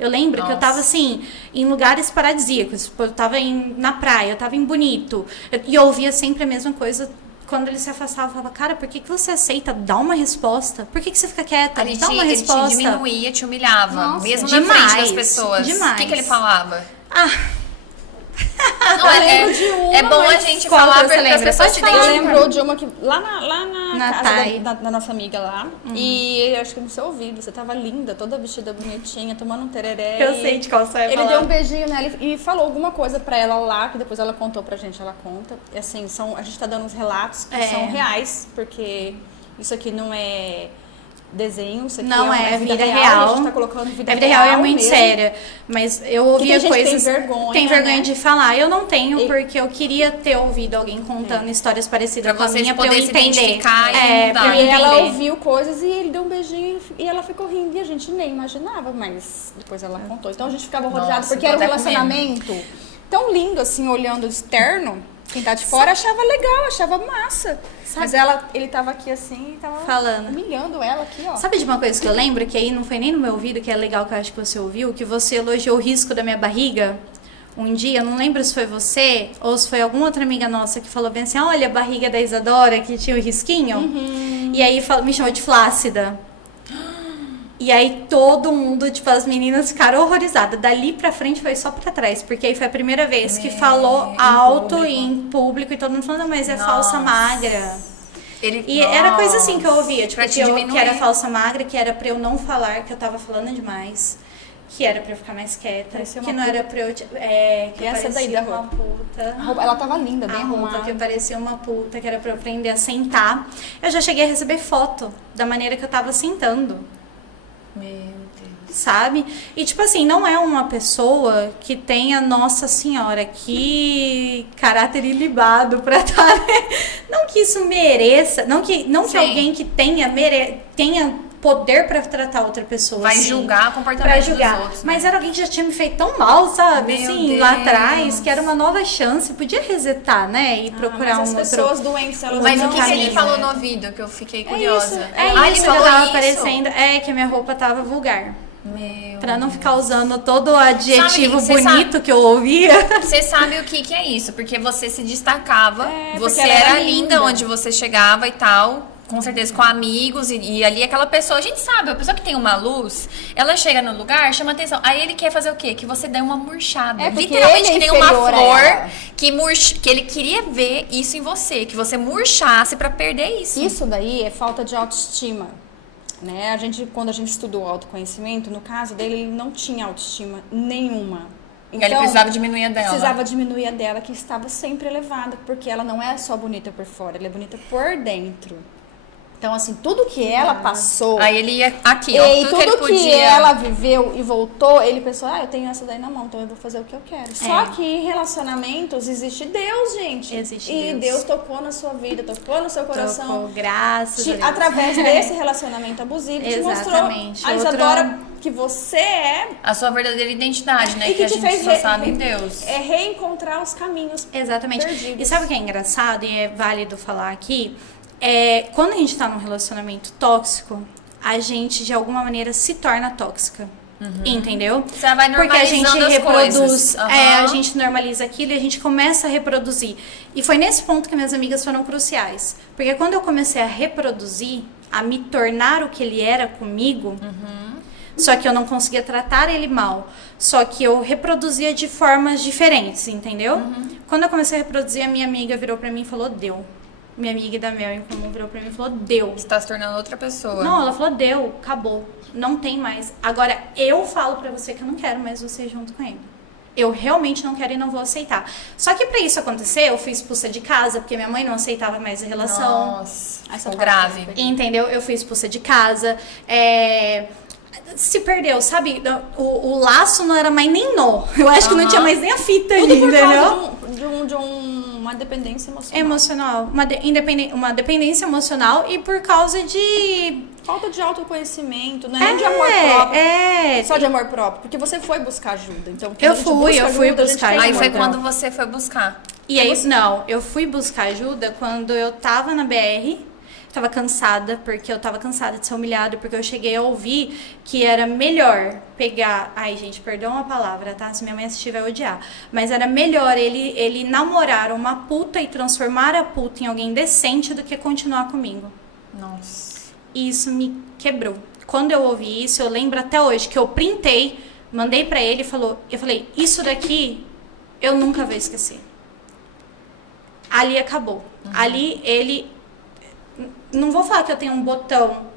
Eu lembro que eu tava assim, em lugares paradisíacos. Tipo, eu tava na praia, eu tava em Bonito. E eu ouvia sempre a mesma coisa. Quando ele se afastava, eu falava, cara, por que você aceita? Dá uma resposta. Por que você fica quieta? Ele Dá uma te resposta. diminuía, te humilhava. Nossa, mesmo na demais, frente das pessoas. demais. O que ele falava? Ah, Não, lembro de uma, é bom a mas gente qual falar que você porque as lembra? pessoas Pode se falar. Ela identificam. lembrou de uma que lá na casa Thay. da nossa amiga lá. E eu acho que no seu ouvido, você tava linda, toda vestida bonitinha, tomando um tereré. eu sei de qual você vai Ele falar. deu um beijinho nela e falou alguma coisa pra ela lá, que depois ela contou pra gente, ela conta. E assim, a gente tá dando uns relatos que são reais, porque isso aqui não é desenho, isso aqui Não é vida real. real. A gente tá colocando vida A vida real é muito mesmo. séria, mas eu ouvia tem gente que coisas... tem vergonha, Tem vergonha né? de falar. Eu não tenho, porque eu queria ter ouvido alguém contando histórias parecidas Pra com a vocês minha, pra eu poderem se entender. identificar e mudar. pra eu E ela entender. ouviu coisas e ele deu um beijinho e ela ficou rindo e a gente nem imaginava, mas depois ela contou. Então a gente ficava horrorizado Nossa, porque era um tô até com relacionamento tão lindo assim, olhando externo. Quem tá de fora achava legal, achava massa. Mas ele tava aqui assim e tava Falando. humilhando ela aqui, ó. Sabe de uma coisa que eu lembro, que aí não foi nem no meu ouvido, que é legal que eu acho que você ouviu, que você elogiou o risco da minha barriga um dia, eu não lembro se foi você ou se foi alguma outra amiga nossa que falou bem assim, olha a barriga da Isadora que tinha o risquinho, e aí me chamou de flácida. E aí todo mundo, tipo, as meninas ficaram horrorizadas. Dali pra frente foi só pra trás, porque aí foi a primeira vez que falou alto e em público e todo mundo falando, não, mas é falsa magra. E era coisa assim que eu ouvia, tipo, Pra te que diminuir. era falsa magra, que era pra eu não falar, que eu tava falando demais, que era pra eu ficar mais quieta, Parecia que uma não era pra eu... que E essa parecia daí da uma roupa? puta. Ela tava linda, bem A roupa arrumada. que parecia uma puta, que era pra eu aprender a sentar. Eu já cheguei a receber foto da maneira que eu tava sentando. Meu Deus. Sabe? E tipo assim, não é uma pessoa que tenha, Nossa Senhora, que caráter ilibado pra estar, né? Não que isso mereça, não que Sim. alguém que tenha poder pra tratar outra pessoa Vai assim, julgar o comportamento pra julgar. dos outros. Mas era alguém que já tinha me feito tão mal, sabe? Meu Assim, lá Deus. atrás, que era uma nova chance, podia resetar, né? E procurar Mas um as outro. pessoas doentes, elas Mas não o que ele caminho, falou né? no ouvido, que eu fiquei curiosa? É ele isso, falou que eu tava isso? aparecendo. É, que a minha roupa tava vulgar. Meu Pra não ficar usando todo o adjetivo Sabe, você bonito que eu ouvia. Você sabe o que é isso, porque você se destacava, você porque ela era era linda linda. onde você chegava e tal, com certeza com amigos, e ali aquela pessoa, a gente sabe, a pessoa que tem uma luz, ela chega no lugar, chama atenção, aí ele quer fazer o quê? Que você dê uma murchada, É, porque literalmente ele que é nem uma inferior a flor, ela. que ele queria ver isso em você, que você murchasse pra perder isso. Isso daí é falta de autoestima, né? Quando a gente estudou autoconhecimento, no caso dele, ele não tinha autoestima nenhuma. Ele precisava diminuir a dela. Precisava diminuir a dela, que estava sempre elevada, porque ela não é só bonita por fora, ela é bonita por dentro. Então, assim, tudo que ela passou... Aí ele ia aqui, ó, E tudo que ele tudo que podia... ela viveu e voltou, ele pensou, eu tenho essa daí na mão, então eu vou fazer o que eu quero. Só que em relacionamentos existe Deus, gente. Existe e Deus. Deus tocou na sua vida, tocou no seu coração. Tocou, graças a Deus. Através desse relacionamento abusivo, te mostrou Exatamente. a Isadora que você é A sua verdadeira identidade, né? e Que a te gente fez só sabe em Deus. reencontrar os caminhos Exatamente. perdidos. E sabe o que é engraçado e é válido falar aqui? Quando a gente tá num relacionamento tóxico, a gente de alguma maneira se torna tóxica. Entendeu? Você vai porque a gente normalizando as reproduz, coisas. a gente normaliza aquilo e a gente começa a reproduzir. E foi nesse ponto que minhas amigas foram cruciais. Porque quando eu comecei a reproduzir, a me tornar o que ele era comigo, só que eu não conseguia tratar ele mal, só que eu reproduzia de formas diferentes, entendeu? Quando eu comecei a reproduzir, a minha amiga virou pra mim e falou, deu. Minha amiga da Mel em comum virou pra mim e falou, deu. Você tá se tornando outra pessoa. Não, ela falou, deu, acabou. Não tem mais. Agora, eu falo pra você que eu não quero mais você junto com ele. Eu realmente não quero e não vou aceitar. Só que pra isso acontecer, eu fui expulsa de casa, porque minha mãe não aceitava mais a relação. Nossa, ficou grave. Entendeu? Eu fui expulsa de casa. Se perdeu, sabe? O laço não era mais nem nó. Eu acho que não tinha mais nem a fita Tudo ali, por entendeu? causa de uma dependência emocional. Emocional. Uma dependência emocional e por causa de... Falta de autoconhecimento, não é nem de amor próprio. Só de amor próprio. Porque você foi buscar ajuda. Então, Eu fui buscar ajuda. Aí foi quando você foi buscar. E aí, não, eu fui buscar ajuda quando eu tava na BR, tava cansada, porque eu tava cansada de ser humilhada, porque eu cheguei a ouvir que era melhor pegar... Ai, gente, perdão a palavra, tá? Se minha mãe assistir vai odiar. Mas era melhor ele namorar uma puta e transformar a puta em alguém decente do que continuar comigo. Nossa. E isso me quebrou. Quando eu ouvi isso, eu lembro até hoje que eu printei, mandei pra ele e eu falei, isso daqui eu nunca vou esquecer. Ali acabou. Ali ele... Não vou falar que eu tenho um botão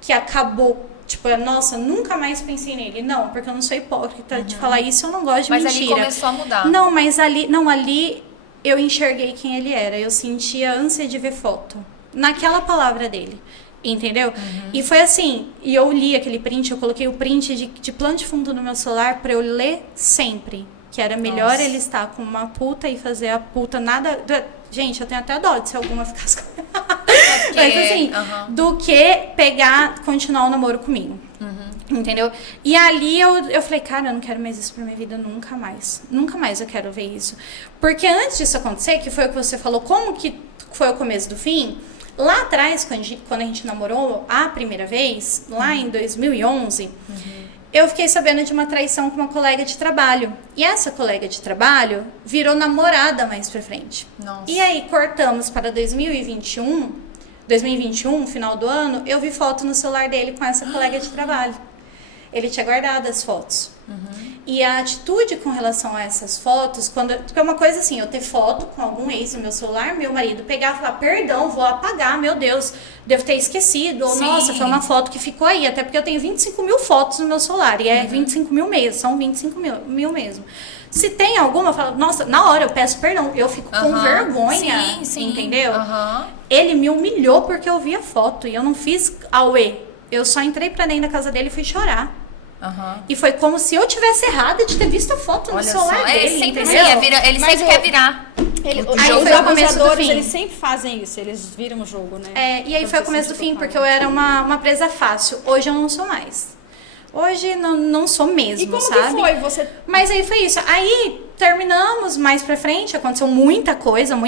que acabou, tipo, nossa, nunca mais pensei nele. Não, porque eu não sou hipócrita de falar isso, eu não gosto de mentira. Mas ali começou a mudar. Não, mas ali eu enxerguei quem ele era. Eu sentia ânsia de ver foto. Naquela palavra dele. Entendeu? E foi assim, e eu li aquele print, eu coloquei o print de plano de fundo no meu celular pra eu ler sempre. Que era melhor ele estar com uma puta e fazer a puta nada... Gente, eu tenho até dó de se alguma ficasse com... Mas assim, do que continuar o namoro comigo. Entendeu? E ali eu falei, cara, eu não quero mais isso pra minha vida nunca mais. Nunca mais eu quero ver isso. Porque antes disso acontecer, que foi o que você falou, como que foi o começo do fim... Lá atrás, quando a gente namorou a primeira vez, lá em 2011, eu fiquei sabendo de uma traição com uma colega de trabalho. E essa colega de trabalho virou namorada mais pra frente. Nossa. E aí, cortamos para 2021, final do ano, eu vi foto no celular dele com essa colega de trabalho. Ele tinha guardado as fotos. E a atitude com relação a essas fotos, porque é uma coisa assim, eu ter foto com algum ex no meu celular, meu marido pegar e falar, perdão, vou apagar, meu Deus, devo ter esquecido, ou nossa, foi uma foto que ficou aí, até porque eu tenho 25 mil fotos no meu celular, e é 25 mil mesmo, são 25 mil mesmo. Se tem alguma, eu falo, nossa, na hora eu peço perdão, eu fico com vergonha, entendeu? Ele me humilhou porque eu vi a foto, e eu não fiz auê, eu só entrei pra dentro da casa dele e fui chorar. E foi como se eu tivesse errada de ter visto a foto no celular dele. Ele sempre ele sempre quer virar. Os abusadores, eles sempre fazem isso, eles viram o jogo, né? E aí foi o começo do fim, porque eu era uma presa fácil. Hoje eu não sou mais. Hoje não sou mesmo, e como sabe? que foi? Você... Mas aí foi isso. Aí terminamos mais pra frente, aconteceu muita coisa.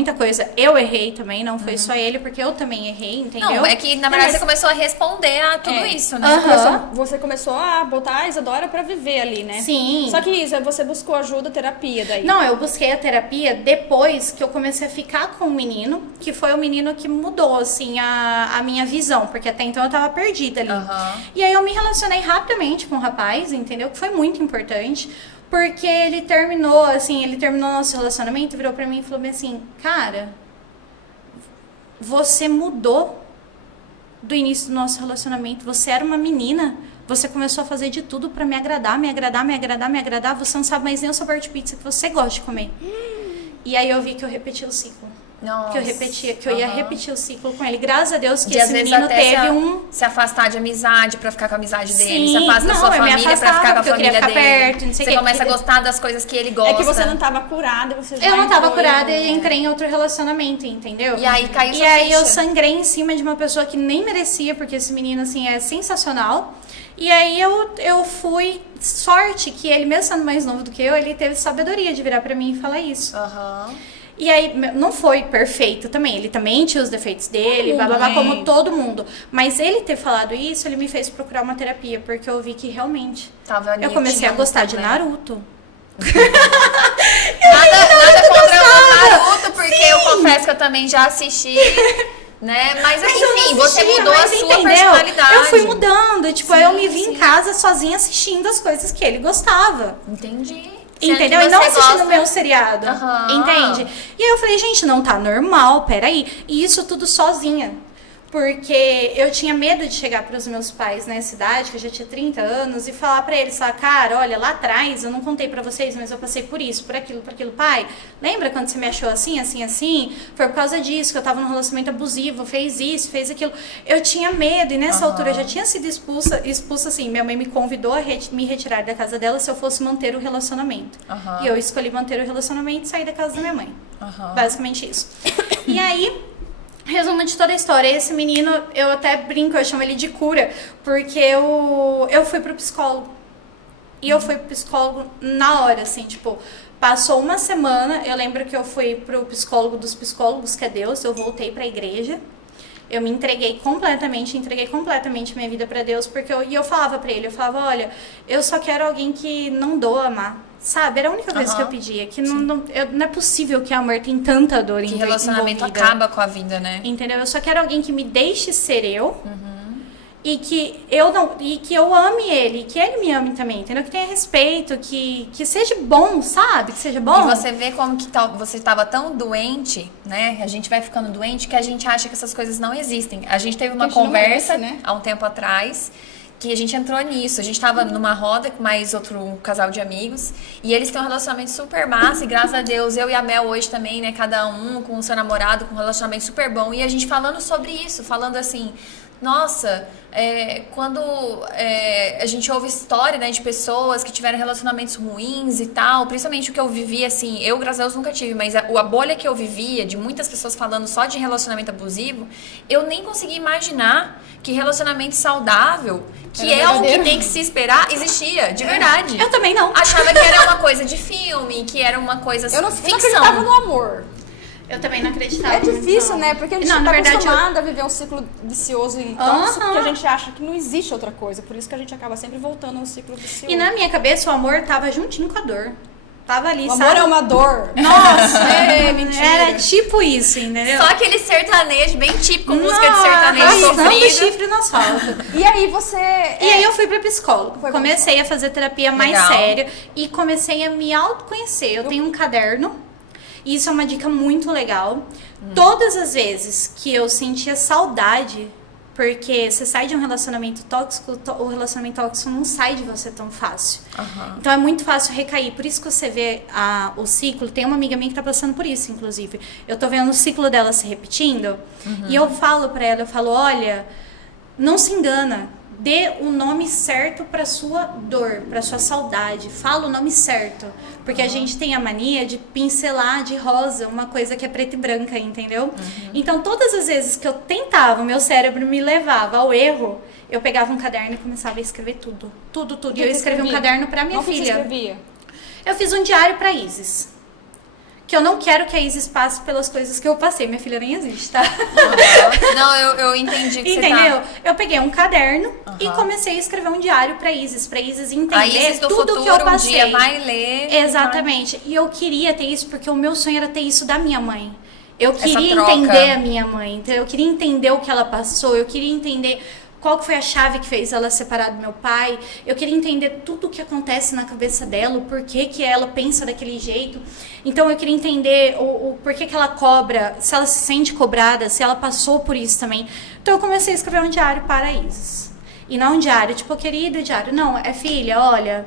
Eu errei também, não foi só ele, porque eu também errei, entendeu? Não, é que na verdade você começou a responder a tudo isso, né? Você começou a botar a Isadora pra viver ali, né? Sim. Só que isso, você buscou ajuda, terapia daí. Não, eu busquei a terapia depois que eu comecei a ficar com um menino, que foi o menino que mudou, assim, a minha visão, porque até então eu tava perdida ali. E aí eu me relacionei rapidamente com o rapaz, entendeu? Que foi muito importante. Porque ele terminou nosso relacionamento, virou pra mim e falou bem assim, cara, você mudou do início do nosso relacionamento, você era uma menina, você começou a fazer de tudo pra me agradar, você não sabe mais nem o sabor de pizza que você gosta de comer. E aí eu vi que eu repeti o ciclo. Nossa. Que eu ia repetir o ciclo com ele. Graças a Deus que de, esse menino teve se afastar de amizade pra ficar com a amizade dele. Sim, se afasta da sua família pra ficar com a família dele. Perto, não sei você começa a gostar das coisas que ele gosta. É que você não tava curada, você já eu não tava entrou curada e entrei em outro relacionamento, entendeu? E aí caiu sua E aí ficha. eu sangrei em cima de uma pessoa que nem merecia, porque esse menino, assim, é sensacional. E aí eu fui... Sorte que ele, mesmo sendo mais novo do que eu, ele teve sabedoria de virar pra mim e falar isso. E aí, não foi perfeito também. Ele também tinha os defeitos dele, bababá, como todo mundo. Mas ele ter falado isso, ele me fez procurar uma terapia. Porque eu vi que realmente... eu comecei a gostar de Naruto. Nada contra o Naruto, porque eu confesso que eu também já assisti... Né? Mas enfim, você mudou a sua personalidade. Eu fui mudando, tipo, aí eu me vi em casa sozinha assistindo as coisas que ele gostava. Entendi. Entendeu? E não assistindo meu seriado. Entende? E aí eu falei, gente, não tá normal, peraí. E isso tudo sozinha. Porque eu tinha medo de chegar para os meus pais nessa idade, que eu já tinha 30 anos, e falar para eles, cara, olha, lá atrás eu não contei para vocês, mas eu passei por isso, por aquilo, pai. Lembra quando você me achou assim, assim, assim? Foi por causa disso, que eu tava num relacionamento abusivo, fez isso, fez aquilo. Eu tinha medo, e nessa altura eu já tinha sido expulsa assim, minha mãe me convidou a me retirar da casa dela se eu fosse manter o relacionamento. E eu escolhi manter o relacionamento e sair da casa da minha mãe. Basicamente isso. E aí... Resumo de toda a história, esse menino, eu até brinco, eu chamo ele de cura, porque eu fui pro psicólogo. E eu fui pro psicólogo na hora, assim, tipo, passou uma semana, eu lembro que eu fui pro psicólogo dos psicólogos, que é Deus, eu voltei pra igreja, eu me entreguei completamente minha vida pra Deus, porque eu falava pra ele, olha, eu só quero alguém que não doa amar. Sabe, era a única coisa que eu pedia, que não é possível que amor tem tanta dor envolvida. Que relacionamento acaba com a vida, né? Entendeu? Eu só quero alguém que me deixe ser eu e que eu ame ele, que ele me ame também, entendeu? Que tenha respeito, que seja bom, sabe? Que seja bom. E você vê como que você estava tão doente, né? A gente vai ficando doente que a gente acha que essas coisas não existem. A gente teve uma conversa, né? Há um tempo atrás, que a gente entrou nisso. A gente tava numa roda com mais outro casal de amigos e eles têm um relacionamento super massa e graças a Deus, eu e a Mel hoje também, né, cada um com o seu namorado, com um relacionamento super bom e a gente falando sobre isso, falando assim, nossa, quando a gente ouve história, né, de pessoas que tiveram relacionamentos ruins e tal, principalmente o que eu vivi, assim, eu, graças a Deus, nunca tive, mas a bolha que eu vivia, de muitas pessoas falando só de relacionamento abusivo, eu nem conseguia imaginar que relacionamento saudável, que é o que tem que se esperar, existia, de verdade. Eu também não. Achava que era uma coisa de filme, que era uma coisa ficção. Eu não acreditava no amor. Eu também não acreditava. É difícil, né? Porque a gente tá acostumada a viver um ciclo vicioso e tóxico que a gente acha que não existe outra coisa. Por isso que a gente acaba sempre voltando a um ciclo vicioso. E na minha cabeça o amor tava juntinho com a dor. Tava ali, o sabe? amor é uma dor. Nossa, mentira. Era tipo isso, entendeu? Só aquele sertanejo bem típico, música de sertanejo sofrido. Chifre no asfalto. E aí você... E aí eu fui pra psicólogo. Comecei a fazer terapia mais séria e comecei a me autoconhecer. Eu tenho um caderno. E isso é uma dica muito legal. Todas as vezes que eu sentia saudade, porque você sai de um relacionamento tóxico, o relacionamento tóxico não sai de você tão fácil. Então é muito fácil recair. Por isso que você vê o ciclo. Tem uma amiga minha que tá passando por isso, inclusive. Eu tô vendo o ciclo dela se repetindo. E eu falo pra ela, olha, não se engana. Dê o nome certo para sua dor, para sua saudade. Fala o nome certo. Porque a gente tem a mania de pincelar de rosa uma coisa que é preta e branca, entendeu? Então, todas as vezes que eu tentava, o meu cérebro me levava ao erro, eu pegava um caderno e começava a escrever tudo. Tudo. E eu escrevi um caderno para minha filha. Você escrevia? Eu fiz um diário para Isis. Que eu não quero que a Isis passe pelas coisas que eu passei. Minha filha nem existe, tá? Não, eu entendi que entendeu? você tá... Eu peguei um caderno e comecei a escrever um diário pra Isis entender a Isis do tudo futuro, que eu passei. Um dia vai ler. Exatamente. E eu queria ter isso porque o meu sonho era ter isso da minha mãe. Eu queria troca. entender a minha mãe, então eu queria entender o que ela passou, eu queria entender qual que foi a chave que fez ela separar do meu pai. Eu queria entender tudo o que acontece na cabeça dela, o porquê que ela pensa daquele jeito. Então eu queria entender o porquê que ela cobra, se ela se sente cobrada, se ela passou por isso também. Então eu comecei a escrever um diário para a Isis. E não um diário, tipo, querido diário. Não, filha, olha,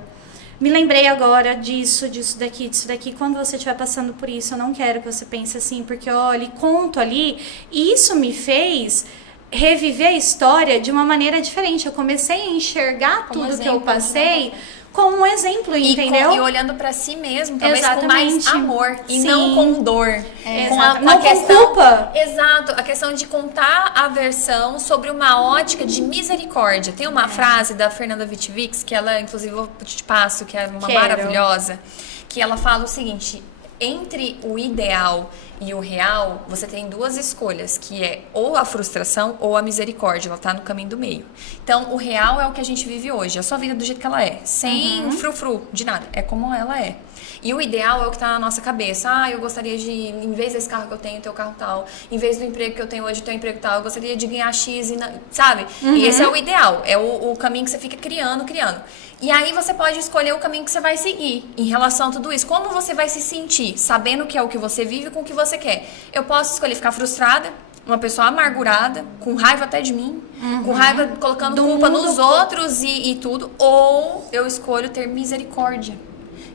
me lembrei agora disso daqui. Quando você estiver passando por isso, eu não quero que você pense assim, porque olha, conto ali. E isso me fez reviver a história de uma maneira diferente. Eu comecei a enxergar como tudo que eu passei como um exemplo, entendeu? E olhando pra si mesmo, talvez com mais amor e não com dor. Não com culpa. Exato, a questão de contar a versão sobre uma ótica de misericórdia. Tem uma frase da Fernanda Wittkich, que ela, inclusive, eu te passo, que é maravilhosa, que ela fala o seguinte: entre o ideal e o real, você tem duas escolhas, que é ou a frustração ou a misericórdia, ela tá no caminho do meio. Então, o real é o que a gente vive hoje, a sua vida do jeito que ela é, sem frufru, de nada, é como ela é. E o ideal é o que tá na nossa cabeça. Ah, eu gostaria de, em vez desse carro que eu tenho, ter o carro tal. Em vez do emprego que eu tenho hoje, ter um emprego tal. Eu gostaria de ganhar X, sabe? E esse é o ideal. É o caminho que você fica criando. E aí você pode escolher o caminho que você vai seguir em relação a tudo isso. Como você vai se sentir, sabendo que é o que você vive com o que você quer. Eu posso escolher ficar frustrada, uma pessoa amargurada, com raiva até de mim, com raiva colocando culpa nos outros e tudo. Ou eu escolho ter misericórdia.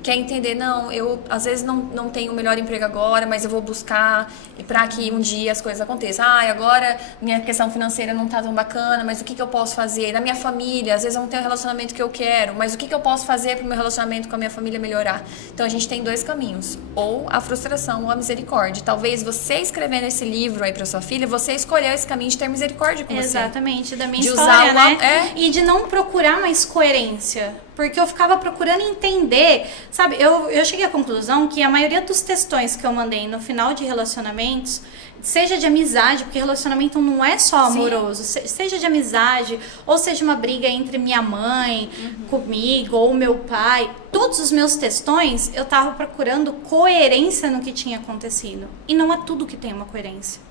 Quer entender, não, eu às vezes não tenho o melhor emprego agora, mas eu vou buscar para que um dia as coisas aconteçam. Agora minha questão financeira não tá tão bacana, mas o que eu posso fazer? Na minha família, às vezes eu não tenho o relacionamento que eu quero, mas o que eu posso fazer para o meu relacionamento com a minha família melhorar? Então a gente tem dois caminhos, ou a frustração ou a misericórdia. Talvez você escrevendo esse livro aí para sua filha, você escolheu esse caminho de ter misericórdia com você. Exatamente, da minha de história, usar né? E de não procurar mais coerência. Porque eu ficava procurando entender, sabe? Eu cheguei à conclusão que a maioria dos textões que eu mandei no final de relacionamentos, seja de amizade, porque relacionamento não é só amoroso, seja de amizade, ou seja uma briga entre minha mãe, comigo, ou meu pai, todos os meus textões, eu tava procurando coerência no que tinha acontecido. E não é tudo que tem uma coerência.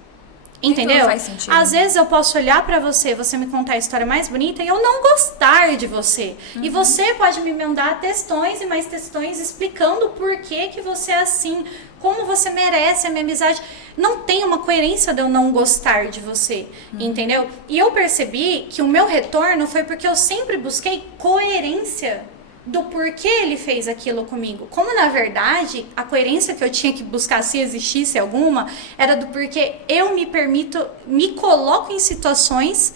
Entendeu? Faz sentido. Às vezes eu posso olhar pra você me contar a história mais bonita e eu não gostar de você. E você pode me mandar textões e mais textões explicando por que você é assim, como você merece a minha amizade. Não tem uma coerência de eu não gostar de você, entendeu? E eu percebi que o meu retorno foi porque eu sempre busquei coerência do porquê ele fez aquilo comigo. Como, na verdade, a coerência que eu tinha que buscar, se existisse alguma, era do porquê eu me coloco em situações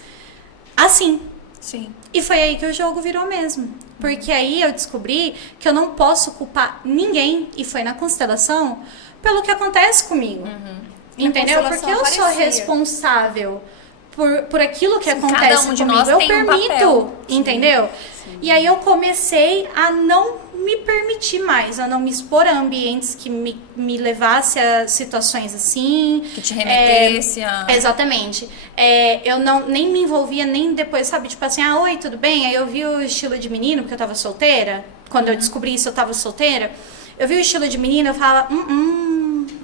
assim. Sim. E foi aí que o jogo virou mesmo. Porque aí eu descobri que eu não posso culpar ninguém, e foi na constelação, pelo que acontece comigo. Entendeu? Porque eu sou responsável por aquilo que acontece cada um de comigo. nós Eu tem permito, papel. entendeu? E aí eu comecei a não me permitir mais, a não me expor a ambientes que me levasse a situações assim. Que te remetesse a... Exatamente. Eu nem me envolvia nem depois, sabe? Tipo assim, oi, tudo bem? Aí eu vi o estilo de menino, porque eu tava solteira. Quando eu descobri isso, eu tava solteira. Eu vi o estilo de menina, eu falava,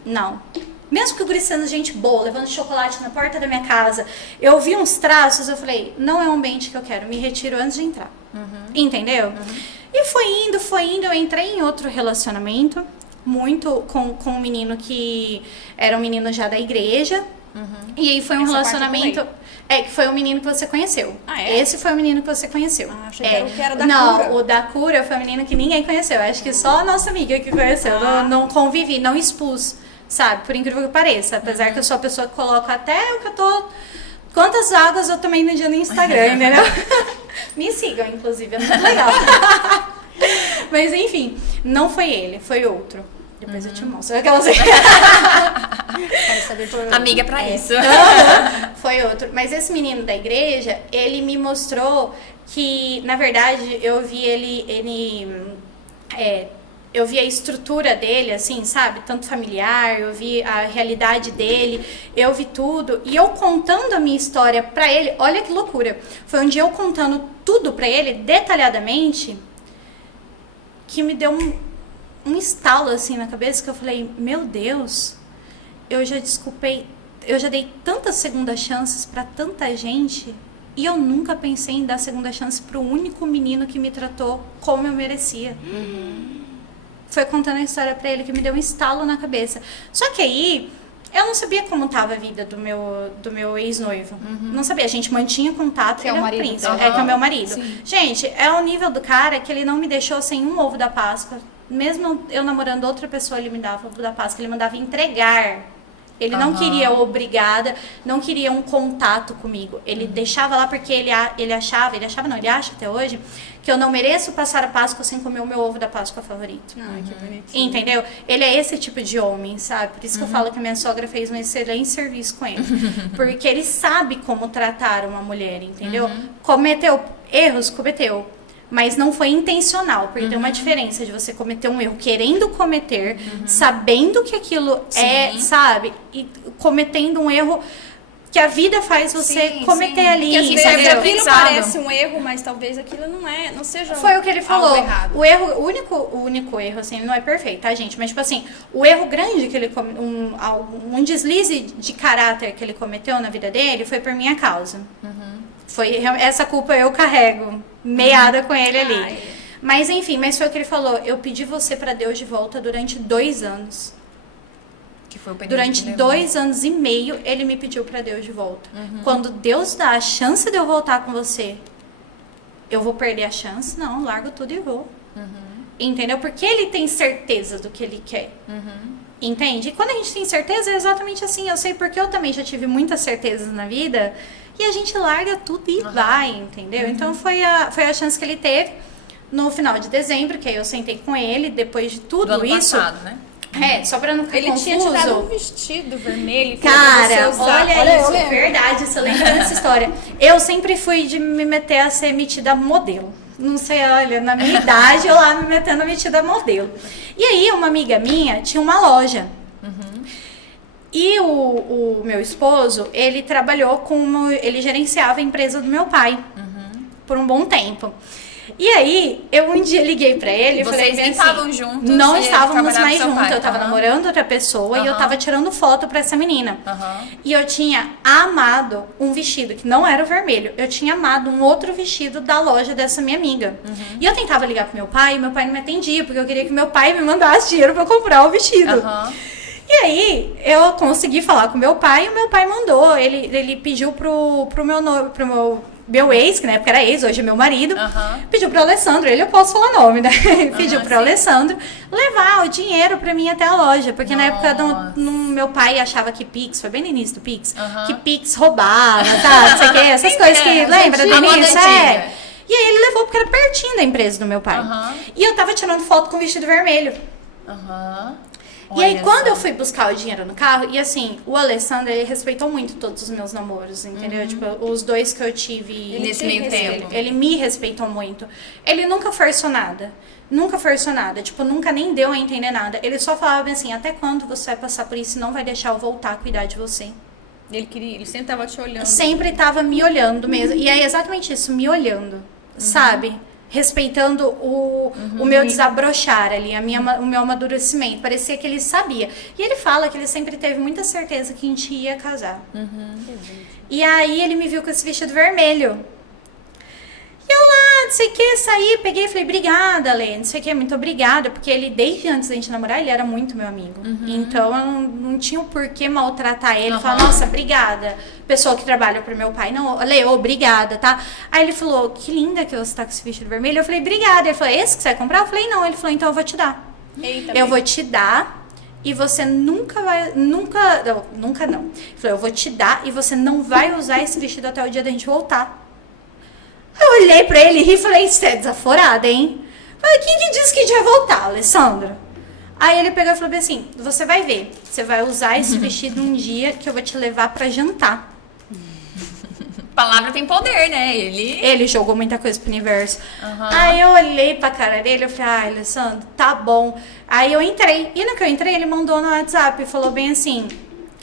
não. Mesmo que o guri sendo gente boa, levando chocolate na porta da minha casa, eu vi uns traços, eu falei, não é um ambiente que eu quero, me retiro antes de entrar. Entendeu? E foi indo, eu entrei em outro relacionamento, muito com um menino que era um menino já da igreja. E aí foi um relacionamento... que foi o menino que você conheceu. Esse foi o menino que você conheceu. Achei que era da cura. Não, o da cura foi o menino que ninguém conheceu. Acho que só a nossa amiga que conheceu. Não convivi, não expus. Sabe, por incrível que pareça. Apesar que eu sou a pessoa que coloca até o que eu tô... Quantas águas eu tomei no dia no Instagram, entendeu? Me sigam, inclusive, é muito legal. Mas enfim, não foi ele, foi outro. Depois eu te mostro. Aquelas... Amiga pra isso. Foi outro. Mas esse menino da igreja, ele me mostrou que, na verdade, eu vi eu vi a estrutura dele, assim, sabe? Tanto familiar, eu vi a realidade dele, eu vi tudo. E eu contando a minha história pra ele, olha que loucura. Foi um dia eu contando tudo pra ele, detalhadamente, que me deu um estalo, assim, na cabeça, que eu falei, meu Deus, eu já dei tantas segundas chances pra tanta gente, e eu nunca pensei em dar segunda chance pro único menino que me tratou como eu merecia. Foi contando a história pra ele que me deu um estalo na cabeça. Só que aí, eu não sabia como tava a vida do meu ex-noivo. Não sabia, a gente mantinha contato. Que é o marido. Príncipe, que é o meu marido. Sim. Gente, é o nível do cara que ele não me deixou sem um ovo da Páscoa. Mesmo eu namorando outra pessoa, ele me dava ovo da Páscoa, ele mandava entregar. Ele não queria obrigada, não queria um contato comigo. Ele deixava lá porque ele acha até hoje, que eu não mereço passar a Páscoa sem comer o meu ovo da Páscoa favorito. Que bonitinho. Entendeu? Ele é esse tipo de homem, sabe? Por isso que eu falo que a minha sogra fez um excelente serviço com ele. Porque ele sabe como tratar uma mulher, entendeu? Cometeu erros, cometeu. Mas não foi intencional, porque tem uma diferença de você cometer um erro querendo cometer, sabendo que aquilo sabe? E cometendo um erro que a vida faz você cometer ali. Porque às vezes entendeu? aquilo parece um erro, mas talvez aquilo não seja Foi o que ele falou. errado. O único erro, assim, não é perfeito, tá, gente? Mas, tipo assim, o erro grande que ele cometeu, um deslize de caráter que ele cometeu na vida dele foi por minha causa. Essa culpa eu carrego, meada com ele ali. Mas, enfim, mas foi o que ele falou. Eu pedi você pra Deus de volta durante 2 anos. Que foi o período Durante que levou. 2 anos e meio, ele me pediu pra Deus de volta. Quando Deus dá a chance de eu voltar com você, eu vou perder a chance? Não, largo tudo e vou. Entendeu? Porque ele tem certeza do que ele quer. Entende? E quando a gente tem certeza, é exatamente assim. Eu sei porque eu também já tive muitas certezas na vida. E a gente larga tudo e vai, entendeu? Então foi a chance que ele teve no final de dezembro, que aí eu sentei com ele, depois de tudo Do ano isso. passado, né? Só pra não ficar Ele confuso. tinha te dado um vestido vermelho. e Cara, falou pra você usar. olha isso, eu lembro. verdade, você lembra dessa história. Eu sempre fui de me meter a ser metida modelo. Não sei, olha, na minha idade eu lá me metendo metida modelo. E aí, uma amiga minha tinha uma loja. E o meu esposo, ele trabalhou ele gerenciava a empresa do meu pai por um bom tempo. E aí, eu um dia liguei pra ele e falei Vocês bem nem assim, estavam juntos? não e ele estávamos trabalhava mais com seu juntos, pai. eu tava namorando outra pessoa e eu tava tirando foto pra essa menina. E eu tinha amado um vestido, que não era o vermelho, eu tinha amado um outro vestido da loja dessa minha amiga. E eu tentava ligar pro meu pai e meu pai não me atendia, porque eu queria que meu pai me mandasse dinheiro pra eu comprar o vestido. E aí, eu consegui falar com meu pai e o meu pai mandou. Ele pediu pro meu ex, que na época era ex, hoje é meu marido, pediu pro Alessandro, eu posso falar nome, né? Pediu pro Alessandro levar o dinheiro pra mim até a loja, porque na época meu pai achava que Pix, foi bem no início do Pix, que Pix roubava, tá? Não sei o que, essas coisas que lembra do início, E aí ele levou porque era pertinho da empresa do meu pai. E eu tava tirando foto com o vestido vermelho. E aí, quando eu fui buscar o dinheiro no carro, e assim, o Alessandro, ele respeitou muito todos os meus namoros, entendeu? Tipo, os 2 que eu tive... Nesse meio tempo. Ele me respeitou muito. Ele nunca forçou nada. Nunca forçou nada. Tipo, nunca nem deu a entender nada. Ele só falava bem assim, até quando você vai passar por isso e não vai deixar eu voltar a cuidar de você? Ele sempre tava te olhando. Sempre tava me olhando mesmo. E é exatamente isso, me olhando, sabe? Respeitando o meu desabrochar ali, o meu amadurecimento. Parecia que ele sabia. E ele fala que ele sempre teve muita certeza que a gente ia casar. E aí ele me viu com esse vestido vermelho. E eu lá, não sei o que, saí, peguei e falei, obrigada, Lê, não sei o que, muito obrigada. Porque ele, desde antes da gente namorar, ele era muito meu amigo. Então eu não tinha o porquê maltratar ele. Falar, nossa, obrigada. Pessoa que trabalha pro meu pai, não, Lê, obrigada, tá? Aí ele falou, que linda que você tá com esse vestido vermelho. Eu falei, obrigada. Ele falou, esse que você vai comprar? Eu falei, não. Ele falou, então eu vou te dar. Eita, eu vou te dar e você nunca vai, nunca não. Ele falou, eu vou te dar e você não vai usar esse vestido até o dia da gente voltar. Eu olhei pra ele e ri e falei, você é desaforada, hein? Falei, quem que disse que a gente ia voltar, Alessandro? Aí ele pegou e falou assim, você vai ver, você vai usar esse vestido um dia que eu vou te levar pra jantar. Palavra tem poder, né? Ele jogou muita coisa pro universo. Aí eu olhei pra cara dele e falei, ai, Alessandro, tá bom. Aí eu entrei. E no que eu entrei, ele mandou no WhatsApp e falou bem assim,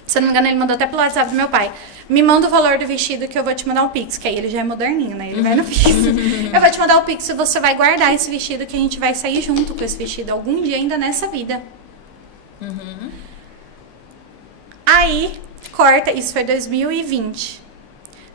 se eu não me engano, ele mandou até pelo WhatsApp do meu pai. Me manda o valor do vestido que eu vou te mandar um Pix. Que aí ele já é moderninho, né? Ele vai no Pix. Eu vou te mandar o Pix e você vai guardar esse vestido que a gente vai sair junto com esse vestido algum dia ainda nessa vida. Aí, corta. Isso foi 2020.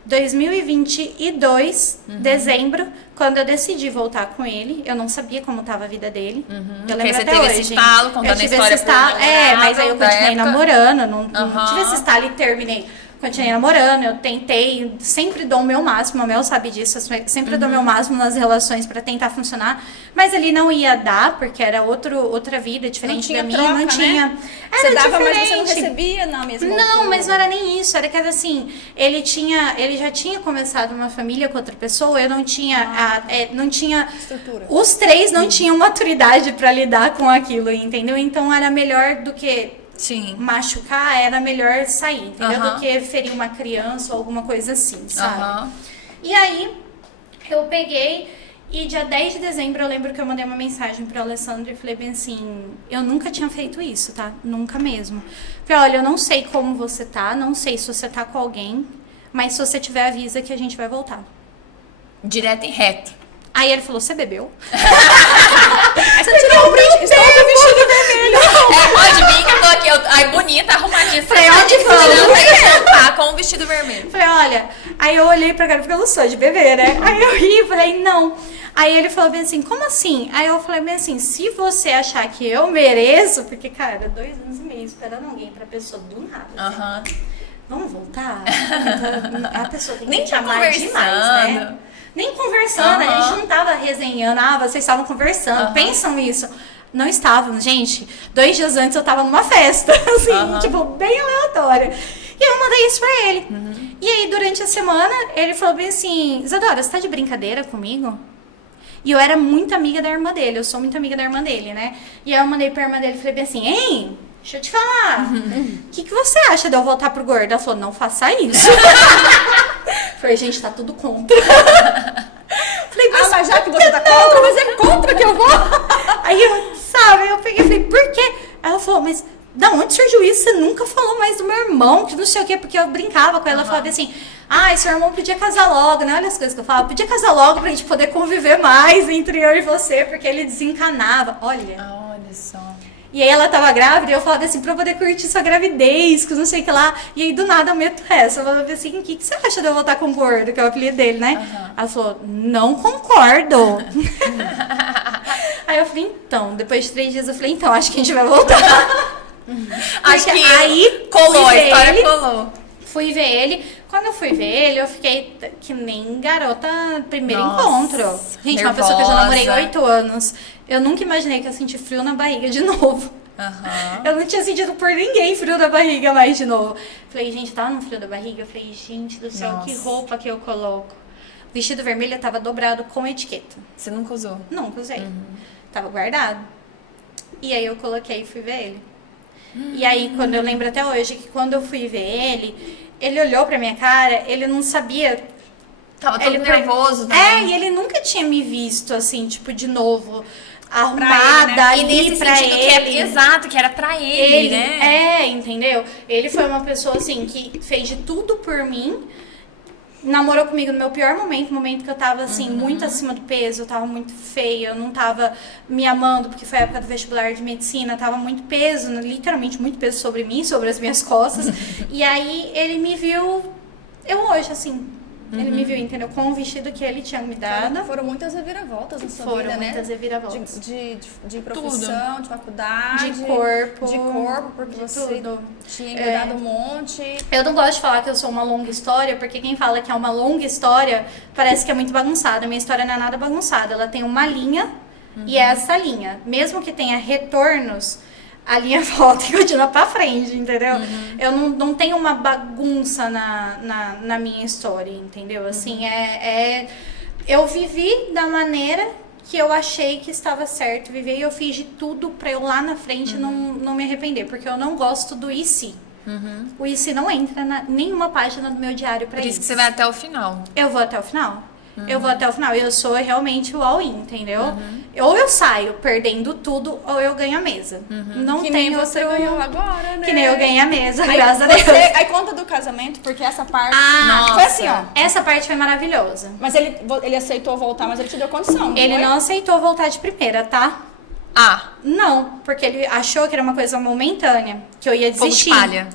2022, dezembro, quando eu decidi voltar com ele, eu não sabia como estava a vida dele. Eu lembro você até teve hoje. esse estalo, contando eu tive a história esse estalo, mas aí eu continuei namorando, não tive esse Uhum. estalo e terminei. Continuei namorando, eu tentei, sempre dou o meu máximo, a Mel sabe disso, eu sempre dou o meu máximo nas relações pra tentar funcionar, mas ele não ia dar, porque era outra vida, diferente da minha, troca, não tinha. né? Era Você dava, diferente. mas você não recebia na mesma Não, altura. mas não era nem isso, era que era assim, ele já tinha começado uma família com outra pessoa, eu não tinha, não tinha, Estrutura. os 3 não tinham maturidade pra lidar com aquilo, entendeu? Então era melhor do que machucar, era melhor sair, entendeu? Do que ferir uma criança ou alguma coisa assim, sabe? E aí, eu peguei E dia 10 de dezembro eu lembro que eu mandei uma mensagem pro Alessandro e falei bem assim, eu nunca tinha feito isso, tá? Nunca mesmo. Falei, olha, eu não sei como você tá, não sei se você tá com alguém, mas se você tiver, avisa que a gente vai voltar. Direto e reto. Aí ele falou, você bebeu? Você tirou o print, estou com o vestido vermelho. Pode vir que eu tô aqui, ai, bonita, arrumadinha. Falei, onde foi? Tá, com o vestido vermelho. Falei, olha, aí eu olhei pra cara, porque eu não sou de beber, né? Aí eu ri, falei, não. Aí ele falou bem assim, como assim? Aí eu falei bem assim, se você achar que eu mereço, porque, cara, 2 anos e meio esperando alguém pra pessoa do nada. Vamos voltar? A pessoa tem que Nem te tá amar demais, né? Nem conversando, a gente não tava resenhando, vocês estavam conversando, pensam isso. Não estávamos, gente. 2 dias antes eu tava numa festa, assim, tipo, bem aleatória. E eu mandei isso pra ele. E aí, durante a semana, ele falou bem assim, Isadora, você tá de brincadeira comigo? E eu era muito amiga da irmã dele, eu sou muito amiga da irmã dele, né? E aí eu mandei pra irmã dele e falei bem assim, hein, deixa eu te falar, o que você acha de eu voltar pro gordo? Ela falou, não faça isso. Falei, gente, tá tudo contra. Falei, mas já que você tá contra, mas é contra que eu vou. Aí eu, sabe, eu peguei e falei, por quê? Ela falou, mas da onde surgiu isso? Você nunca falou mais do meu irmão, que não sei o quê, porque eu brincava com ela, falava assim, seu irmão podia casar logo, né? Olha as coisas que eu falava, podia casar logo pra gente poder conviver mais entre eu e você, porque ele desencanava. Olha só. E aí ela tava grávida e eu falava assim, pra eu poder curtir sua gravidez, que não sei o que lá. E aí do nada eu meto essa. Eu falava assim, o que você acha de eu voltar com o gordo, que é o apelido dele, né? Ela falou, não concordo. Aí eu falei, então, depois de 3 dias eu falei, então, acho que a gente vai voltar. Acho que aí colou, a história colou. Fui ver ele. Quando eu fui ver ele, eu fiquei que nem garota primeiro encontro. Gente, uma pessoa que eu já namorei 8 anos. Eu nunca imaginei que eu senti frio na barriga de novo. Eu não tinha sentido por ninguém frio da barriga mais de novo. Falei, gente, tava no frio da barriga? Eu falei, gente do céu, que roupa que eu coloco. O vestido vermelho tava dobrado com etiqueta. Você nunca usou? Nunca usei. Tava guardado. E aí eu coloquei e fui ver ele. E aí, quando eu lembro até hoje que quando eu fui ver ele olhou pra minha cara, ele não sabia. Tava todo nervoso, né? E ele nunca tinha me visto assim, tipo, de novo, arrumada, né? Ali e nesse pra sentido ele. Que exato, que era pra ele, né? Entendeu? Ele foi uma pessoa assim que fez de tudo por mim. Namorou comigo no meu pior momento, momento que eu tava assim, muito acima do peso, eu tava muito feia, eu não tava me amando, porque foi a época do vestibular de medicina, tava muito peso, literalmente muito peso sobre mim, sobre as minhas costas. E aí ele me viu, eu hoje assim, ele me viu, entendeu? Com o vestido que ele tinha me dado. Foram muitas reviravoltas na sua vida, né? Foram muitas reviravoltas. De profissão, tudo. de faculdade. De corpo. Porque você tudo. tinha engordado um monte. Eu não gosto de falar que eu sou uma longa história, porque quem fala que é uma longa história parece que é muito bagunçada. Minha história não é nada bagunçada. Ela tem uma linha e é essa linha. Mesmo que tenha retornos, a linha volta e continua pra frente, entendeu? Eu não tenho uma bagunça na minha história, entendeu? Assim, eu vivi da maneira que eu achei que estava certo viver e eu fiz de tudo pra eu lá na frente não me arrepender, porque eu não gosto do e se. O e se não entra em nenhuma página do meu diário pra isso. Por isso que você vai até o final. Eu vou até o final. Eu vou até o final. Eu sou realmente o all-in, entendeu? Ou eu saio perdendo tudo, ou eu ganho a mesa. Não que tem nem você ganhou agora, né? Que nem eu ganhei a mesa, graças a Deus. Aí conta do casamento, porque essa parte... nossa. Foi assim, ó. Essa parte foi maravilhosa. Mas ele aceitou voltar, mas ele te deu condição, Ele foi? não aceitou voltar de primeira, tá? Não, porque ele achou que era uma coisa momentânea, que eu ia desistir. Fogo de palha.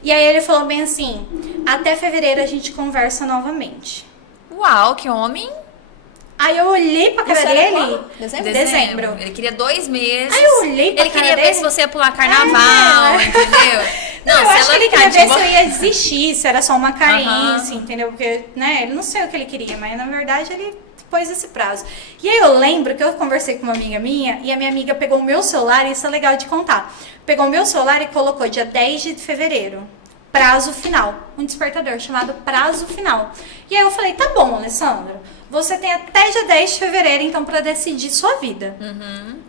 E aí ele falou bem assim, até fevereiro a gente conversa novamente. Uau, que homem. Aí eu olhei pra cara dele. Dezembro? Ele queria 2 meses. Aí eu olhei pra Ele cara queria dele. ver se você ia pular carnaval, entendeu? Não, eu acho que ele queria ver se eu ia... ia desistir, se era só uma carência, entendeu? Porque, né, ele não sei o que ele queria, mas na verdade ele pôs esse prazo. E aí eu lembro que eu conversei com uma amiga minha e a minha amiga pegou o meu celular, e isso é legal de contar. Pegou o meu celular e colocou dia 10 de fevereiro. Prazo final. Um despertador chamado prazo final. E aí eu falei, tá bom, Alessandro, você tem até dia 10 de fevereiro, então, pra decidir sua vida.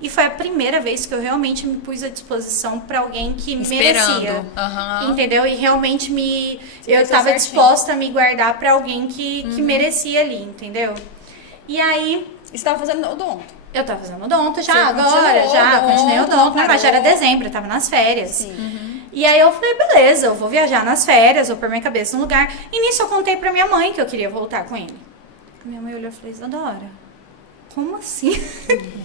E foi a primeira vez que eu realmente me pus à disposição pra alguém que merecia. Entendeu? E realmente eu tava disposta a me guardar pra alguém que merecia ali, entendeu? E aí, E você tava fazendo odonto? eu tava fazendo odonto já, Você agora, continuou já, odonto, continuei odonto, não mas já era parou. dezembro, eu tava nas férias. Sim. E aí eu falei, beleza, eu vou viajar nas férias, vou pôr minha cabeça no lugar. E nisso eu contei pra minha mãe que eu queria voltar com ele. A minha mãe olhou e falou, Isadora, como assim?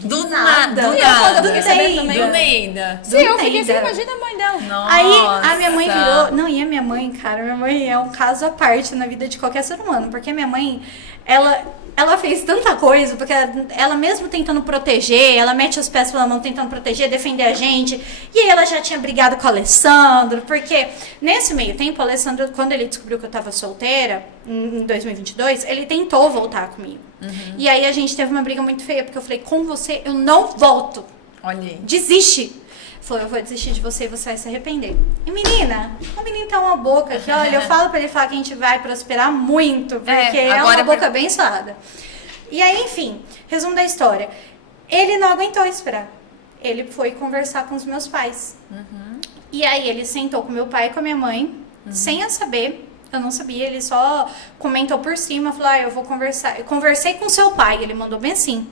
Do nada. Do Eu nada. fiquei sabendo também. Do Neida. Sim, eu fiquei assim, Neida. imagina a mãe dela. Nossa. Aí a minha mãe virou. Não, e a minha mãe, cara, minha mãe é um caso à parte na vida de qualquer ser humano. Porque a minha mãe, ela fez tanta coisa, porque ela mesmo tentando proteger, ela mete os pés pela mão tentando proteger, defender a gente. E aí ela já tinha brigado com o Alessandro, porque nesse meio tempo, o Alessandro, quando ele descobriu que eu tava solteira, em 2022, ele tentou voltar comigo. E aí a gente teve uma briga muito feia, porque eu falei, com você eu não volto. Olha aí. Desiste. Falou, eu vou desistir de você e você vai se arrepender. E menina, o menino tá uma boca que, olha, eu falo pra ele falar que a gente vai prosperar muito, porque é agora uma boca abençoada. E aí, enfim, resumo da história. Ele não aguentou esperar. Ele foi conversar com os meus pais. E aí ele sentou com meu pai e com a minha mãe, sem eu saber. Eu não sabia, ele só comentou por cima, falou, eu vou conversar. Eu conversei com seu pai, ele mandou bem assim.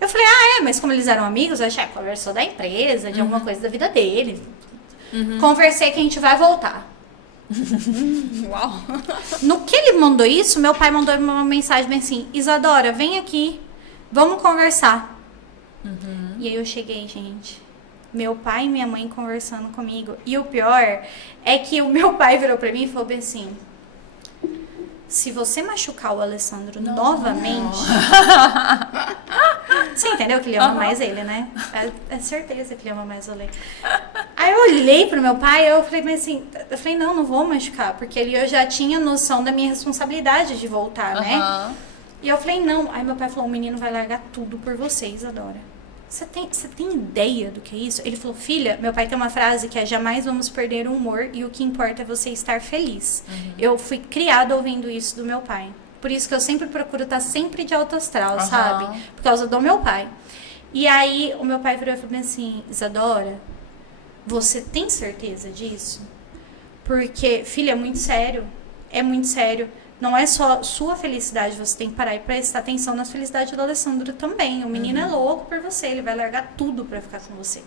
Eu falei, mas como eles eram amigos, eu achei, conversou da empresa, de alguma coisa da vida dele. Conversei que a gente vai voltar. Uau. No que ele mandou isso, meu pai mandou uma mensagem bem assim, Isadora, vem aqui, vamos conversar. E aí eu cheguei, gente, meu pai e minha mãe conversando comigo. E o pior é que o meu pai virou pra mim e falou bem assim, se você machucar o Alessandro novamente... Você entendeu que ele ama mais ele, né? É certeza que ele ama mais o Lê. Aí eu olhei pro meu pai e eu falei assim, não vou machucar, porque eu já tinha noção da minha responsabilidade de voltar, né? E eu falei, não. Aí meu pai falou, o menino vai largar tudo por você, Isadora. Você tem ideia do que é isso? Ele falou, filha, meu pai tem uma frase que é, jamais vamos perder o humor e o que importa é você estar feliz. Eu fui criada ouvindo isso do meu pai. Por isso que eu sempre procuro estar sempre de alto astral, sabe? Por causa do meu pai. E aí o meu pai virou e falou assim, Isadora, você tem certeza disso? Porque, filha, é muito sério. É muito sério. Não é só sua felicidade, você tem que parar e prestar atenção na felicidade do Alessandro também. O menino é louco por você, ele vai largar tudo pra ficar com você.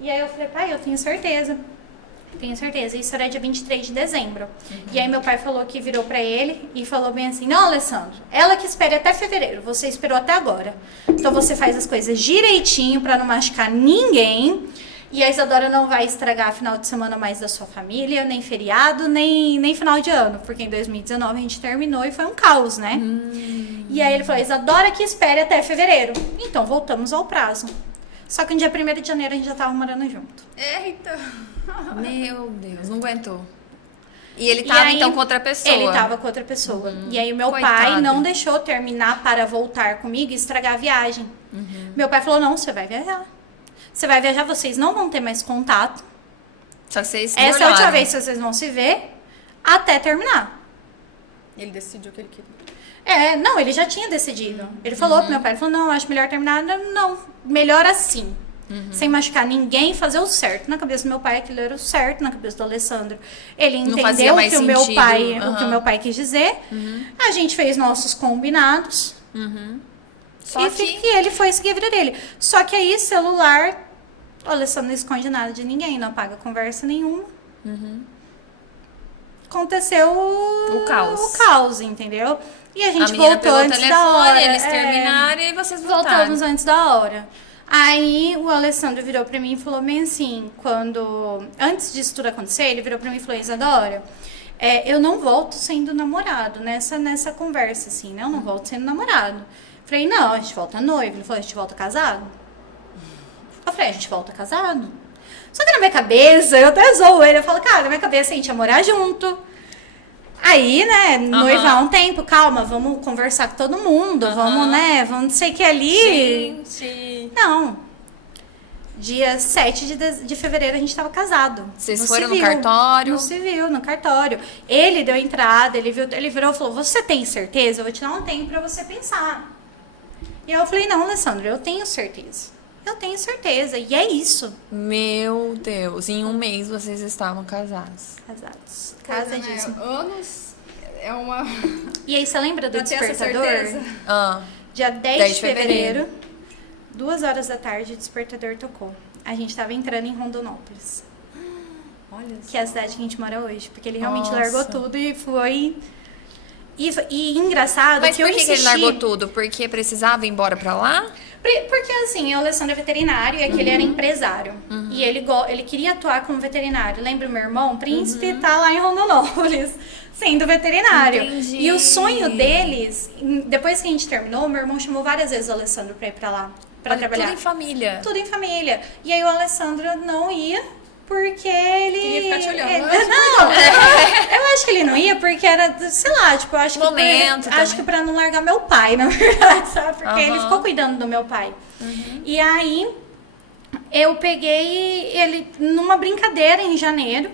E aí eu falei, pai, eu tenho certeza. Tenho certeza. Isso era dia 23 de dezembro. E aí meu pai falou que virou pra ele e falou bem assim, não, Alessandro, ela que espere até fevereiro, você esperou até agora. Então você faz as coisas direitinho pra não machucar ninguém. E a Isadora não vai estragar final de semana mais da sua família, nem feriado, nem final de ano. Porque em 2019 a gente terminou e foi um caos, né? E aí ele falou, Isadora que espere até fevereiro. Então voltamos ao prazo. Só que no dia 1º de janeiro a gente já tava morando junto. Eita. Meu Deus, não aguentou. E ele tava então com outra pessoa. Ele tava com outra pessoa. E aí o meu Coitado. pai não deixou terminar para voltar comigo e estragar a viagem. Meu pai falou, não, você vai viajar. Você vai viajar, vocês não vão ter mais contato. Só que vocês Essa é a última vez que vocês vão se ver até terminar. Ele decidiu o que ele queria. Não, ele já tinha decidido. Ele falou pro meu pai, ele falou, não, acho melhor terminar. Não, melhor assim. Sem machucar ninguém, fazer o certo. Na cabeça do meu pai, aquilo era o certo. Na cabeça do Alessandro, ele Não fazia entendeu mais o que sentido. o que o meu pai quis dizer. A gente fez nossos combinados. Só E ele foi seguir a vida dele. Só que aí, celular, o Alessandro não esconde nada de ninguém, não apaga conversa nenhuma. Aconteceu O caos. o caos, entendeu? E a A gente menina voltou pegou o antes da telefone, hora. eles terminaram e vocês voltaram. Voltamos antes da hora. Aí o Alessandro virou pra mim e falou bem assim, antes disso tudo acontecer, ele virou pra mim e falou, Isadora, eu não volto sendo namorado nessa conversa, assim, né? Eu não volto sendo namorado. Falei, não, a gente volta noivo. Ele falou, a gente volta casado? Eu falei, a gente volta casado. Só que na minha cabeça, eu até zoo ele, eu falo, cara, na minha cabeça a gente ia morar junto. Aí, né, noivar um tempo, calma, vamos conversar com todo mundo, vamos, né, vamos não sei o que ali. Gente. Não. Dia 7 de fevereiro a gente tava casado. Vocês foram no cartório? No civil, no cartório. Ele deu entrada, ele virou e falou, você tem certeza? Eu vou te dar um tempo pra você pensar. E eu falei, não, Alessandro, eu tenho certeza. Eu tenho certeza. E é isso. Meu Deus, em um mês vocês estavam casados. Casados. Coisa, Casadíssimo. né? Anos. é uma... E aí, você lembra do Pra ter essa despertador? certeza. Dia 10 de fevereiro, 2 horas da tarde, o despertador tocou. A gente tava entrando em Rondonópolis. Olha Que é a cidade que a gente mora hoje. Porque ele realmente Nossa. largou tudo e foi... E engraçado Mas que por eu que insisti... ele largou tudo? Porque precisava ir embora pra lá? Porque assim, o Alessandro é veterinário e aqui ele era empresário. E ele queria atuar como veterinário. Lembra o meu irmão? O príncipe tá lá em Rondonópolis, sendo veterinário. Entendi. E o sonho deles, depois que a gente terminou, meu irmão chamou várias vezes o Alessandro pra ir pra lá, pra Olha, trabalhar. Tudo em família. Tudo em família. E aí o Alessandro não ia porque ele... Queria ficar te olhando. Não, eu acho que ele não ia porque era, sei lá, tipo, eu acho que... Momento acho que pra não largar meu pai, na verdade, sabe? Porque ele Aham. ficou cuidando do meu pai. E aí, eu peguei ele numa brincadeira em janeiro,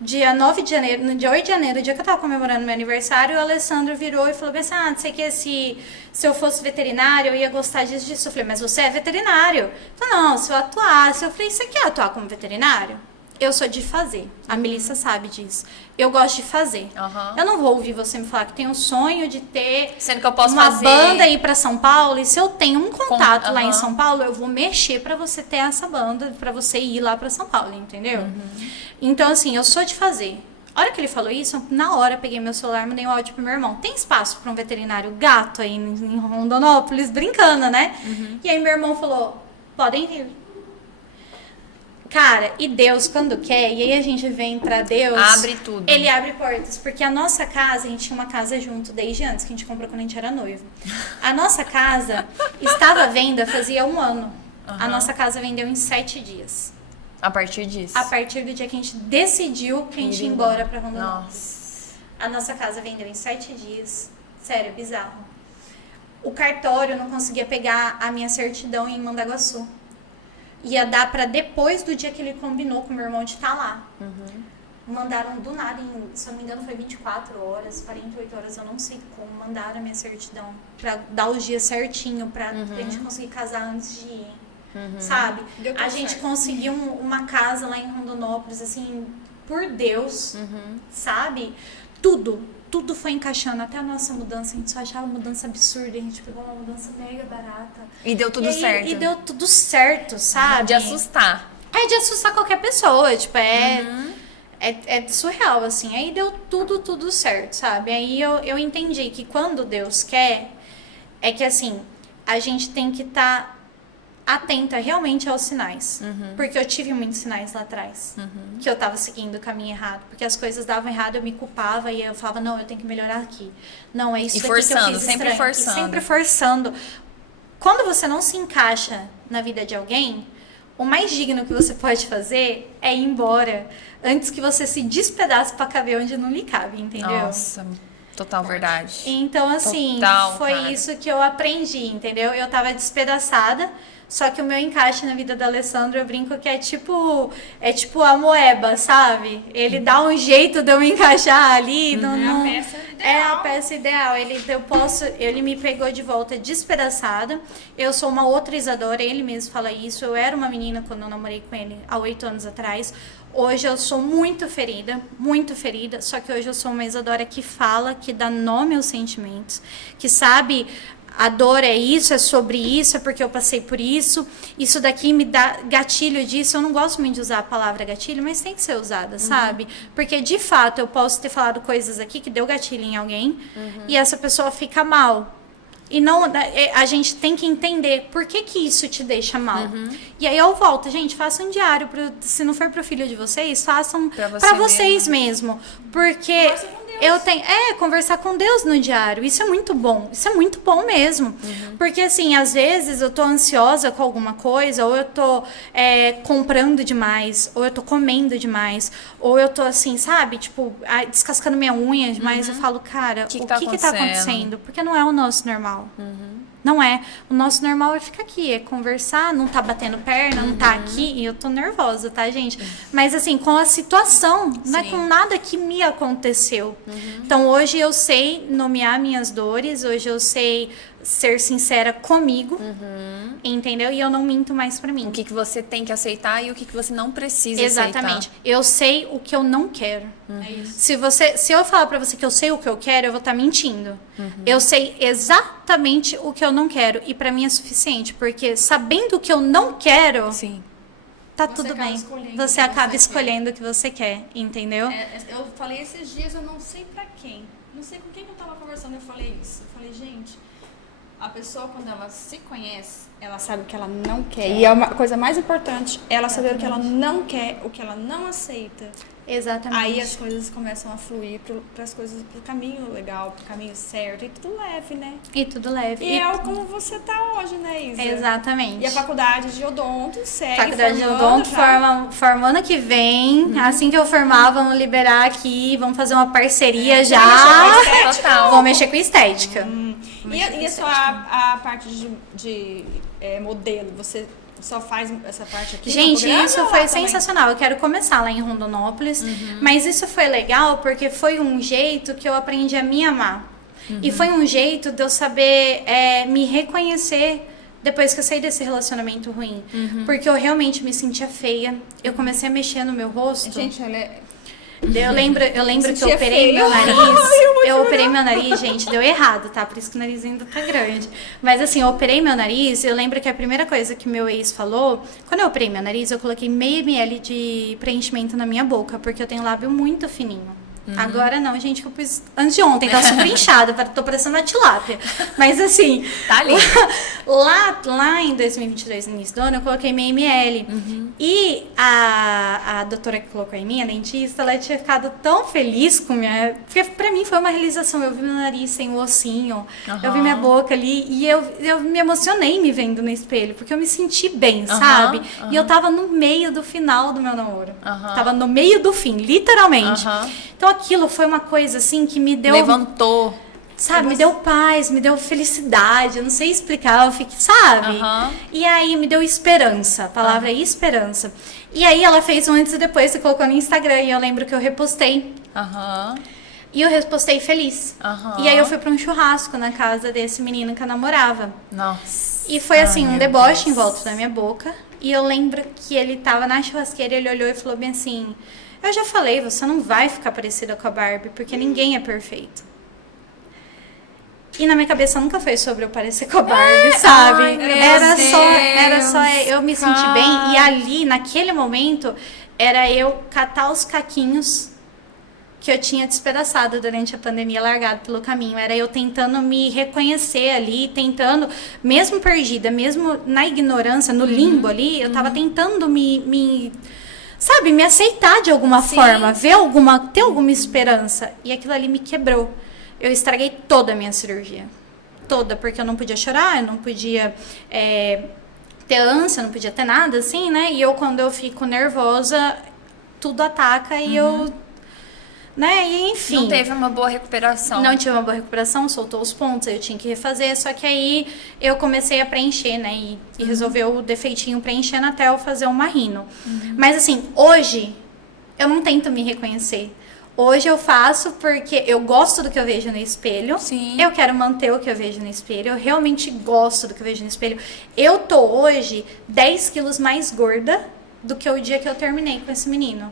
dia 9 de janeiro, no dia 8 de janeiro, o dia que eu tava comemorando meu aniversário, o Alessandro virou e falou assim, não sei o que, se eu fosse veterinário, eu ia gostar disso. Eu falei, mas você é veterinário? Eu falei, não, se eu atuasse. Eu falei, você quer atuar como veterinário? Eu sou de fazer. A Melissa sabe disso. Eu gosto de fazer. Eu não vou ouvir você me falar que tem um sonho de ter Sendo que eu posso uma fazer... banda aí pra São Paulo. E se eu tenho um contato lá em Aham. São Paulo, eu vou mexer pra você ter essa banda, pra você ir lá pra São Paulo, entendeu? Então, assim, eu sou de fazer. A hora que ele falou isso, na hora peguei meu celular e mandei um áudio pro meu irmão. Tem espaço pra um veterinário gato aí em Rondonópolis? Brincando, né? E aí meu irmão falou, podem vir. Cara, e Deus quando quer, e aí a gente vem pra Deus... Abre tudo. Ele abre portas, porque a nossa casa, a gente tinha uma casa junto desde antes, que a gente comprou quando a gente era noivo. A nossa casa estava à venda fazia 1 ano. A nossa casa vendeu em 7 dias. A partir disso. A partir do dia que a gente decidiu que a gente ia embora pra Rondonópolis. Nossa. A nossa casa vendeu em 7 dias. Sério, bizarro. O cartório não conseguia pegar a minha certidão em Mandaguaçu. Ia dar pra depois do dia que ele combinou com o meu irmão de estar lá. Mandaram do nada, se eu não me engano foi 24 horas, 48 horas, eu não sei como, mandaram a minha certidão pra dar os dias certinho, pra gente conseguir casar antes de ir. Sabe? Deu tudo A gente certo. conseguiu uma casa lá em Rondonópolis, assim, por Deus, sabe? Tudo foi encaixando, até a nossa mudança, a gente só achava mudança absurda, a gente pegou uma mudança mega barata. E deu tudo E aí, certo. E deu tudo certo, sabe? De assustar. É de assustar qualquer pessoa, tipo, é surreal, assim. Aí deu tudo certo, sabe? Aí eu entendi que quando Deus quer, é que assim, a gente tem que estar atenta realmente aos sinais. Porque eu tive muitos sinais lá atrás. Que eu tava seguindo o caminho errado. Porque as coisas davam errado, eu me culpava e eu falava, não, eu tenho que melhorar aqui. Não, é isso E daqui que eu forçando, fiz sempre estranho. forçando. E sempre forçando. Quando você não se encaixa na vida de alguém, o mais digno que você pode fazer é ir embora antes que você se despedace pra caber onde não lhe cabe, entendeu? Nossa, total verdade. Então, assim, Total, foi cara. isso que eu aprendi, entendeu? Eu tava despedaçada, só que o meu encaixe na vida da Alessandro, eu brinco que é tipo a moeba, sabe? Ele dá um jeito de eu me encaixar ali. a peça É a ideal. peça ideal. Ele me pegou de volta despedaçada. Eu sou uma outra Isadora, ele mesmo fala isso. Eu era uma menina quando eu namorei com ele há 8 anos atrás. Hoje eu sou muito ferida, só que hoje eu sou uma Isadora que fala, que dá nome aos sentimentos, que sabe, a dor é isso, é sobre isso, é porque eu passei por isso daqui me dá gatilho disso. Eu não gosto muito de usar a palavra gatilho, mas tem que ser usada, sabe? Porque de fato eu posso ter falado coisas aqui que deu gatilho em alguém e essa pessoa fica mal. E não, a gente tem que entender por que isso te deixa mal. E aí eu volto, gente, façam um diário, se não for pro filho de vocês, façam pra vocês mesmo. Porque eu tenho, conversar com Deus no diário, isso é muito bom mesmo. Porque assim, às vezes eu tô ansiosa com alguma coisa, ou eu tô comprando demais, ou eu tô comendo demais, ou eu tô assim, sabe, tipo, descascando minha unha demais. Eu falo, cara, o que tá acontecendo? Porque não é o nosso normal. Não é. O nosso normal é ficar aqui, é conversar, não tá batendo perna, não tá aqui. E eu tô nervosa, tá, gente? Mas assim, com a situação, não é com nada que me aconteceu. Então hoje eu sei nomear minhas dores, hoje eu sei ser sincera comigo, entendeu? E eu não minto mais pra mim. O que você tem que aceitar e o que você não precisa Exatamente. aceitar. Eu sei o que eu não quero. É isso. Se eu falar pra você que eu sei o que eu quero, eu vou estar mentindo. Eu sei exatamente o que eu não quero. E pra mim é suficiente. Porque sabendo o que eu não quero, Sim. tá Você tudo acaba bem. escolhendo Você o que acaba você escolhendo o que você quer, entendeu? Eu falei esses dias, eu não sei pra quem. Não sei com quem que eu tava conversando, eu falei isso. Eu falei, gente, a pessoa quando ela se conhece, ela sabe o que ela não quer. E é uma coisa mais importante, ela saber o que ela não quer, o que ela não aceita. Exatamente. Aí as coisas começam a fluir para as coisas, pro caminho legal, pro caminho certo, e tudo leve, né? E tudo leve. E é como você tá hoje, né, Isa? Exatamente. E a faculdade de odonto segue Faculdade de formando odonto já. forma ano que vem. Assim que eu formar, vamos liberar aqui, vamos fazer uma parceria já. Vou mexer com estética. E a sua parte de modelo, você só faz essa parte aqui? Gente, na isso Grande, foi ou lá também? sensacional. Eu quero começar lá em Rondonópolis. Mas isso foi legal porque foi um jeito que eu aprendi a me amar. E foi um jeito de eu saber me reconhecer depois que eu saí desse relacionamento ruim. Porque eu realmente me sentia feia. Eu comecei a mexer no meu rosto. Gente, ela é... Eu lembro que eu sentia operei feia. meu nariz. Eu operei meu nariz, gente, deu errado, tá? Por isso que o nariz ainda tá grande. Mas assim, eu operei meu nariz, eu lembro que a primeira coisa que meu ex falou, quando eu operei meu nariz, eu coloquei meio ml de preenchimento na minha boca, porque eu tenho lábio muito fininho. Agora não, gente, que eu pus antes de ontem, tá super inchada, tô parecendo uma tilápia. Mas assim, Tá ali. lá em 2022, no início do ano, eu coloquei meio ml. E a doutora que colocou em mim, a dentista, ela tinha ficado tão feliz com minha... Porque pra mim foi uma realização. Eu vi meu nariz sem o ossinho, eu vi minha boca ali, e eu me emocionei me vendo no espelho, porque eu me senti bem, sabe? E eu tava no meio do final do meu namoro. Tava no meio do fim, literalmente. Então aquilo foi uma coisa assim que me deu... Levantou. Sabe, me deu paz, me deu felicidade, eu não sei explicar, eu fiquei, sabe? E aí me deu esperança, a palavra é esperança. E aí ela fez um antes e depois, você colocou no Instagram, e eu lembro que eu repostei. E eu repostei feliz. E aí eu fui pra um churrasco na casa desse menino que eu namorava. Nossa. E foi assim, um deboche em volta da minha boca. E eu lembro que ele tava na churrasqueira, ele olhou e falou bem assim... Eu já falei, você não vai ficar parecida com a Barbie, porque ninguém é perfeito. E na minha cabeça nunca foi sobre eu parecer com a Barbie, sabe? Era só eu me sentir bem. E ali, naquele momento, era eu catar os caquinhos que eu tinha despedaçado durante a pandemia, largado pelo caminho. Era eu tentando me reconhecer ali, tentando, mesmo perdida, mesmo na ignorância, no limbo ali, eu tava tentando me aceitar de alguma forma, ter alguma esperança. E aquilo ali me quebrou. Eu estraguei toda a minha cirurgia. Toda, porque eu não podia chorar, eu não podia ter ânsia, não podia ter nada, assim, né? E quando eu fico nervosa, tudo ataca e eu... Né? E enfim. Não teve uma boa recuperação. Não tive uma boa recuperação, soltou os pontos, eu tinha que refazer. Só que aí eu comecei a preencher, né? E resolveu o defeitinho preenchendo até eu fazer uma rino. Mas assim, hoje eu não tento me reconhecer. Hoje eu faço porque eu gosto do que eu vejo no espelho. Sim. Eu quero manter o que eu vejo no espelho. Eu realmente gosto do que eu vejo no espelho. Eu tô hoje 10 quilos mais gorda do que o dia que eu terminei com esse menino.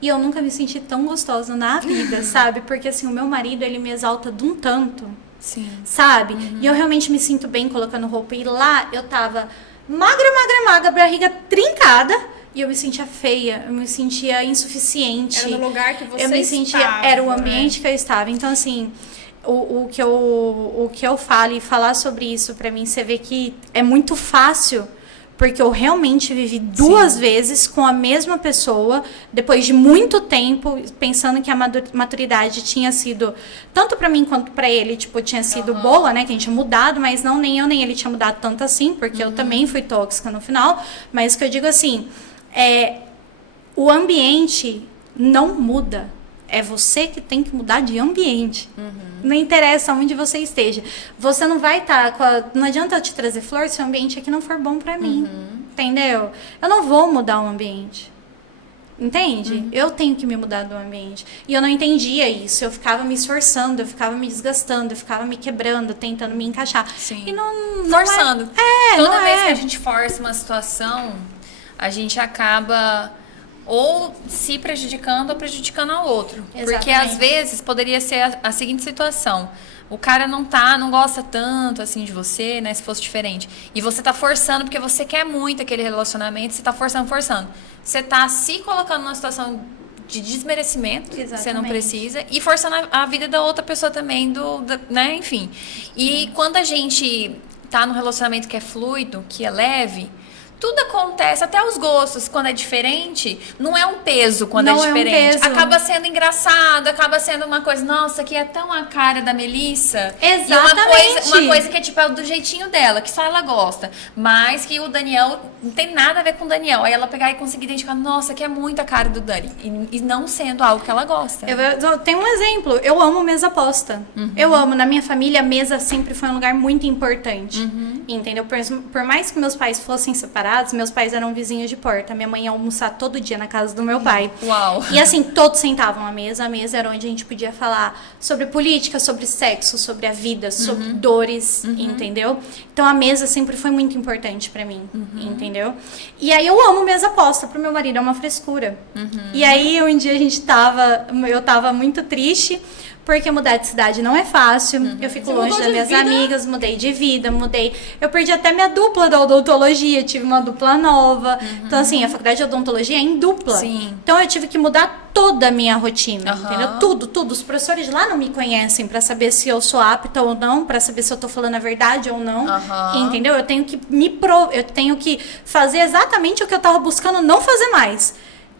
E eu nunca me senti tão gostosa na vida, sabe? Porque assim, o meu marido, ele me exalta de um tanto. Sim. Sabe? E eu realmente me sinto bem colocando roupa. E lá eu tava magra, barriga trincada. E eu me sentia feia, eu me sentia insuficiente. Era no lugar que você eu me sentia, estava, era o ambiente que eu estava. Então, assim, o que eu falo e falar sobre isso pra mim, você vê que é muito fácil, porque eu realmente vivi duas vezes com a mesma pessoa, depois de muito tempo, pensando que a maturidade tinha sido, tanto pra mim quanto pra ele, tipo, tinha sido boa, né, que a gente tinha mudado, mas não, nem eu nem ele tinha mudado tanto assim, porque eu também fui tóxica no final, mas que eu digo assim, o ambiente não muda, é você que tem que mudar de ambiente. Não interessa onde você esteja. Você não vai estar não adianta eu te trazer flor se o ambiente aqui não for bom pra mim. Entendeu? Eu não vou mudar o ambiente. Entende? Eu tenho que me mudar do ambiente. E eu não entendia isso. Eu ficava me esforçando, eu ficava me desgastando, eu ficava me quebrando, tentando me encaixar. Sim. E não forçando. Toda não vez que a gente força uma situação, a gente acaba ou se prejudicando ou prejudicando ao outro. Exatamente. Porque às vezes poderia ser a seguinte situação. O cara não gosta tanto assim de você, né? Se fosse diferente. E você tá forçando porque você quer muito aquele relacionamento, você tá forçando. Você tá se colocando numa situação de desmerecimento, que você não precisa, e forçando a vida da outra pessoa também, né? Enfim. E quando a gente tá num relacionamento que é fluido, que é leve, tudo acontece, até os gostos, quando é diferente, não é um peso quando é diferente. Acaba sendo engraçado, acaba sendo uma coisa, nossa, que é tão a cara da Melissa. Exatamente. E uma coisa que é tipo, é do jeitinho dela, que só ela gosta. Mas que o Daniel não tem nada a ver com o Daniel. Aí ela pegar e conseguir identificar, nossa, que é muito a cara do Dani. E não sendo algo que ela gosta. Eu tenho um exemplo, eu amo mesa posta. Eu amo, na minha família, a mesa sempre foi um lugar muito importante. Entendeu? Por mais que meus pais fossem separados, meus pais eram vizinhos de porta. Minha mãe ia almoçar todo dia na casa do meu pai. Uau! E assim, todos sentavam à mesa. A mesa era onde a gente podia falar sobre política, sobre sexo, sobre a vida, sobre dores, entendeu? Então a mesa sempre foi muito importante pra mim, entendeu? E aí eu amo mesa posta. Pro meu marido é uma frescura. E aí um dia eu tava muito triste, porque mudar de cidade não é fácil. Eu fico longe das minhas amigas, mudei de vida, Eu perdi até minha dupla da odontologia, tive uma dupla nova. Então, assim, a faculdade de odontologia é em dupla. Sim. Então, eu tive que mudar toda a minha rotina, entendeu? Tudo. Os professores lá não me conhecem pra saber se eu sou apta ou não, pra saber se eu tô falando a verdade ou não, entendeu? Eu tenho que eu tenho que fazer exatamente o que eu tava buscando não fazer mais.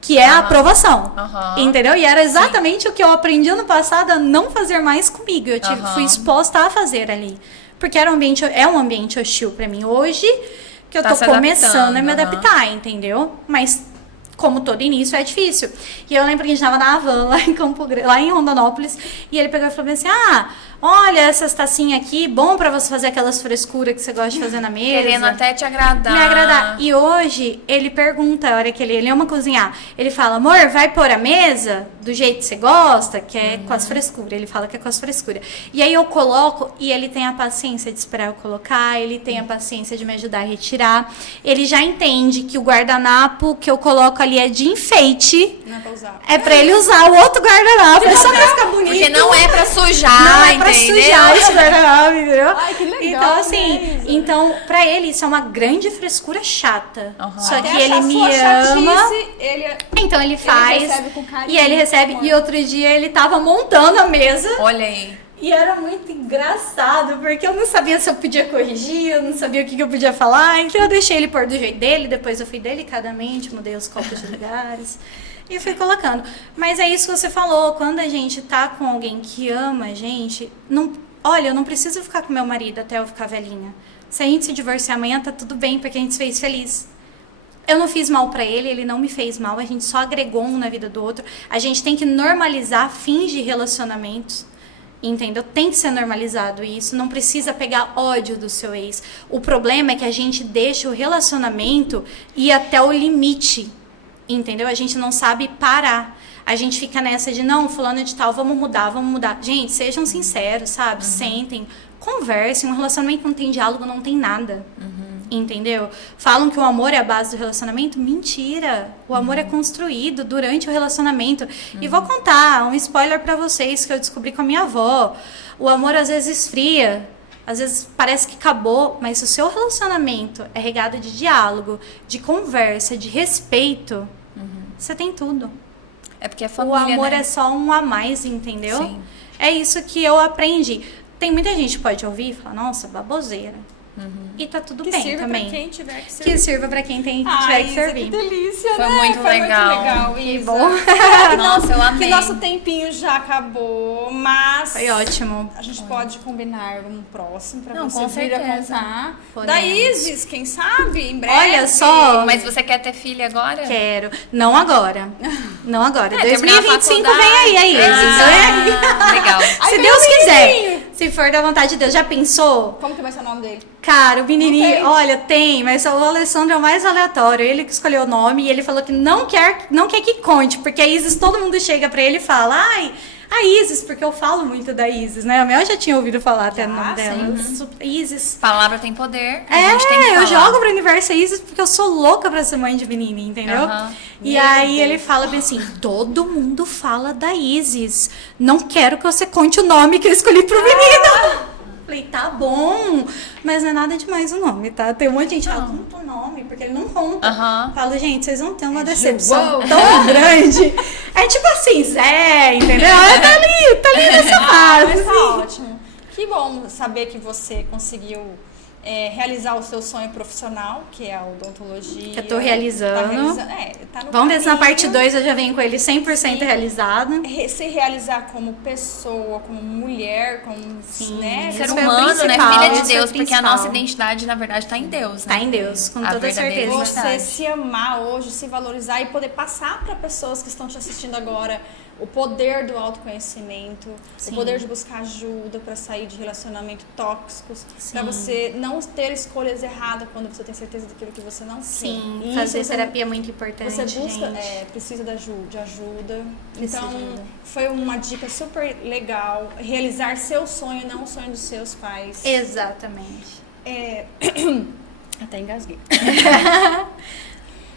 Que é a aprovação, entendeu? E era exatamente o que eu aprendi ano passado a não fazer mais comigo. Eu fui exposta a fazer ali. Porque é um ambiente hostil pra mim. Hoje, que eu tô começando a me adaptar, entendeu? Mas, como todo início, é difícil. E eu lembro que a gente tava na Havan, lá em Rondonópolis, e ele pegou e falou assim, olha essas tacinhas aqui, bom pra você fazer aquelas frescuras que você gosta de fazer na mesa. Querendo até te agradar. Me agradar. E hoje, ele pergunta, a hora que ele ama cozinhar, ele fala, amor, vai pôr a mesa do jeito que você gosta, que é com as frescuras. Ele fala que é com as frescuras. E aí eu coloco, e ele tem a paciência de esperar eu colocar, ele tem a paciência de me ajudar a retirar. Ele já entende que o guardanapo que eu coloco ali é de enfeite. Não é pra usar. É pra ele usar o outro guardanapo. É só pra ficar bonito. Porque não é pra sujar, não é pra sujar esse guardanapo, entendeu? Ai, que legal. Então, assim, pra ele isso é uma grande frescura chata. Só que Até ele essa me sua ama. chatice, Então ele faz. Ele recebe com carinho. E ele recebe. E outro dia ele tava montando a mesa. Olha aí. E era muito engraçado, porque eu não sabia se eu podia corrigir, eu não sabia o que eu podia falar. Então eu deixei ele pôr do jeito dele, depois eu fui delicadamente, mudei os copos de lugares. E fui colocando. Mas é isso que você falou, quando a gente tá com alguém que ama a gente, olha, eu não preciso ficar com meu marido até eu ficar velhinha. Se a gente se divorciar amanhã, tá tudo bem, porque a gente se fez feliz. Eu não fiz mal pra ele, ele não me fez mal, a gente só agregou um na vida do outro. A gente tem que normalizar fins de relacionamentos, entendeu? Tem que ser normalizado isso, não precisa pegar ódio do seu ex. O problema é que a gente deixa o relacionamento ir até o limite, entendeu? A gente não sabe parar. A gente fica nessa de, não, fulano de tal, vamos mudar. Gente, sejam sinceros, sabe? Sentem, conversem. Um relacionamento não tem diálogo, não tem nada. Entendeu? Falam que o amor é a base do relacionamento. Mentira! O amor é construído durante o relacionamento. E vou contar um spoiler pra vocês que eu descobri com a minha avó. O amor às vezes esfria. Às vezes parece que acabou, mas se o seu relacionamento é regado de diálogo, de conversa, de respeito, você tem tudo. É porque é família, o amor né? é só um a mais, entendeu? Sim. É isso que eu aprendi. Tem muita gente que pode ouvir e falar, nossa, baboseira. E tá tudo Que bem sirva também. pra quem tiver que servir. Que sirva pra quem tiver Ai, que Isa, servir. que delícia, Foi né? muito legal. Que bom. Nossa, eu amei. Que nosso tempinho já acabou, mas... Foi ótimo. A gente pode combinar um próximo pra Não, você com vir a certeza. contar. Podemos. Da Isis, quem sabe, em breve. Olha só. Mas você quer ter filha agora? Quero. Não agora. Não agora. terminar a 2025 faculdade. vem aí, Isis. Legal. Se Deus quiser. Se for da vontade de Deus. Já pensou? Como que vai ser o nome dele? Cara, o menininho, tem? olha, tem, mas o Alessandro é o mais aleatório. Ele que escolheu o nome e ele falou que não quer que conte, porque a Isis, todo mundo chega pra ele e fala, ai, a Isis, porque eu falo muito da Isis, né? A Mel já tinha ouvido falar até o nome dela. Isis. Palavra tem poder. A gente tem que eu falar. jogo pro universo a Isis porque eu sou louca pra ser mãe de menina, entendeu? Aham. E aí ele fala bem assim, todo mundo fala da Isis. Não quero que você conte o nome que eu escolhi pro menino. Falei, tá bom, mas não é nada demais o nome, tá? Tem um monte de gente que fala, conta o nome, porque ele não conta. Falo, gente, vocês vão ter uma decepção tão grande. É tipo assim, Zé, entendeu? Tá ali nessa fase. Mas tá ótimo. Que bom saber que você conseguiu realizar o seu sonho profissional, que é a odontologia. Eu tô realizando. Tá no Vamos ver se na caminho. parte 2 eu já venho com ele 100% realizado. Se realizar como pessoa, como mulher, como né? Ser Isso é o humano, né? principal, Filha de isso é o Deus, porque a principal. nossa identidade, na verdade, tá em Deus, né? Tá em Deus, com A toda verdadeira certeza. identidade. Você se amar hoje, se valorizar e poder passar para pessoas que estão te assistindo agora o poder do autoconhecimento, o poder de buscar ajuda para sair de relacionamentos tóxicos, para você não ter escolhas erradas quando você tem certeza daquilo que você não Sim, quer. E fazer isso terapia é muito importante, você busca, gente. precisa de ajuda. Precisa Então, de ajuda. foi uma dica super legal. Realizar seu sonho, não o sonho dos seus pais. Exatamente. Até engasguei.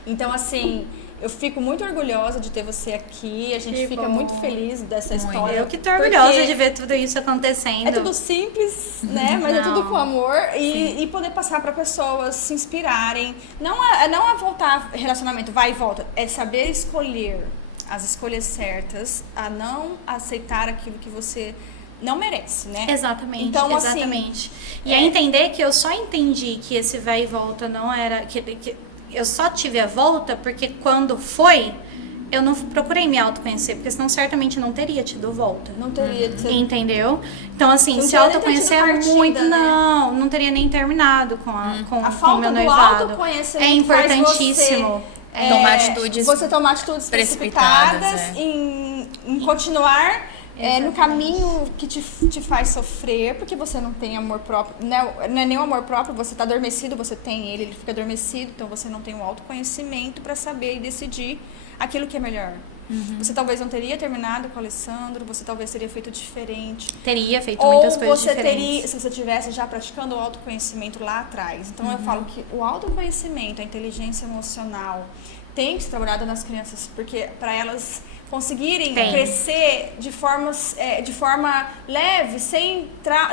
Então, assim, eu fico muito orgulhosa de ter você aqui. A gente Que fica bom. muito feliz dessa história. Eu que tô orgulhosa porque de ver tudo isso acontecendo. É tudo simples, né? Mas é tudo com amor. E poder passar para pessoas se inspirarem. Não é voltar relacionamento, vai e volta. É saber escolher as escolhas certas, a não aceitar aquilo que você não merece, né? Exatamente, Então, assim, exatamente. E é entender que eu só entendi que esse vai e volta não era... que eu só tive a volta porque quando foi, eu não procurei me autoconhecer, porque senão certamente não teria tido volta. Não teria de ser. Entendeu? Então, assim, Não se teria nem autoconhecer tido é partida, muito... né? Não teria nem terminado com com A o falta meu do noivado. autoconhecimento É importantíssimo. Tomar atitudes Você tomar atitudes precipitadas em continuar no caminho que te faz sofrer, porque você não tem amor próprio. Não é nem o amor próprio, você está adormecido, você tem ele fica adormecido, então você não tem o autoconhecimento para saber e decidir aquilo que é melhor. Você talvez não teria terminado com o Alessandro, você talvez teria feito diferente. Teria feito Ou muitas coisas você diferentes. teria, se você estivesse já praticando o autoconhecimento lá atrás. Então eu falo que o autoconhecimento, a inteligência emocional tem que ser trabalhada nas crianças, porque para elas conseguirem crescer de forma leve, sem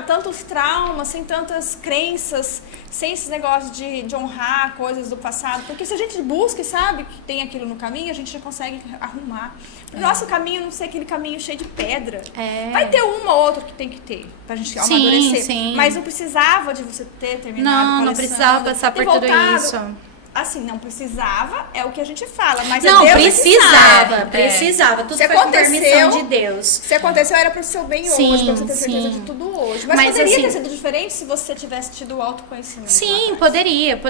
tantos traumas, sem tantas crenças, sem esses negócios de honrar coisas do passado. Porque se a gente busca e sabe que tem aquilo no caminho, a gente já consegue arrumar. O nosso caminho não ser aquele caminho cheio de pedra. Vai ter uma ou outra que tem que ter pra gente amadurecer. Sim. Mas não precisava de você ter terminado com o Não precisava Alessandro, passar ter por tudo voltado. isso. Assim, não precisava, é o que a gente fala, mas Não, é Deus precisava. precisava. Tudo Se foi com aconteceu, permissão de Deus. Se aconteceu, era pro seu bem Sim, hoje, pra você ter certeza sim. de tudo hoje. Mas poderia ter sido diferente se você tivesse tido o autoconhecimento. Sim, poderia.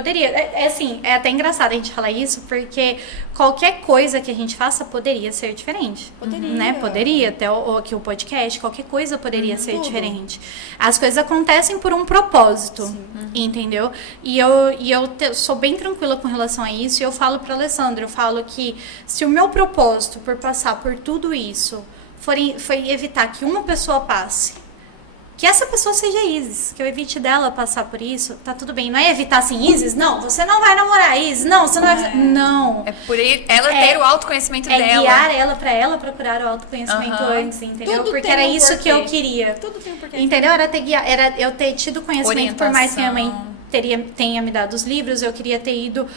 Assim, é até engraçado a gente falar isso, porque qualquer coisa que a gente faça poderia ser diferente. Poderia. Né? Poderia, até aqui o podcast, qualquer coisa poderia ser diferente. As coisas acontecem por um propósito, entendeu? E eu sou bem tranquila com relação a isso, e eu falo para Alessandra, eu falo que se o meu propósito por passar por tudo isso foi evitar que uma pessoa passe, que essa pessoa seja Isis, que eu evite dela passar por isso, tá tudo bem. Não é evitar assim, Isis, não, você não vai namorar, Isis, não, você não vai... Não. É por ela ter o autoconhecimento É dela. guiar ela pra ela procurar o autoconhecimento antes, entendeu? Tudo Porque tem era um isso porquê. que eu queria. Tudo tem um porquê. Entendeu? Era eu ter tido conhecimento, por mais que minha mãe Orientação. tenha me dado os livros, eu queria ter ido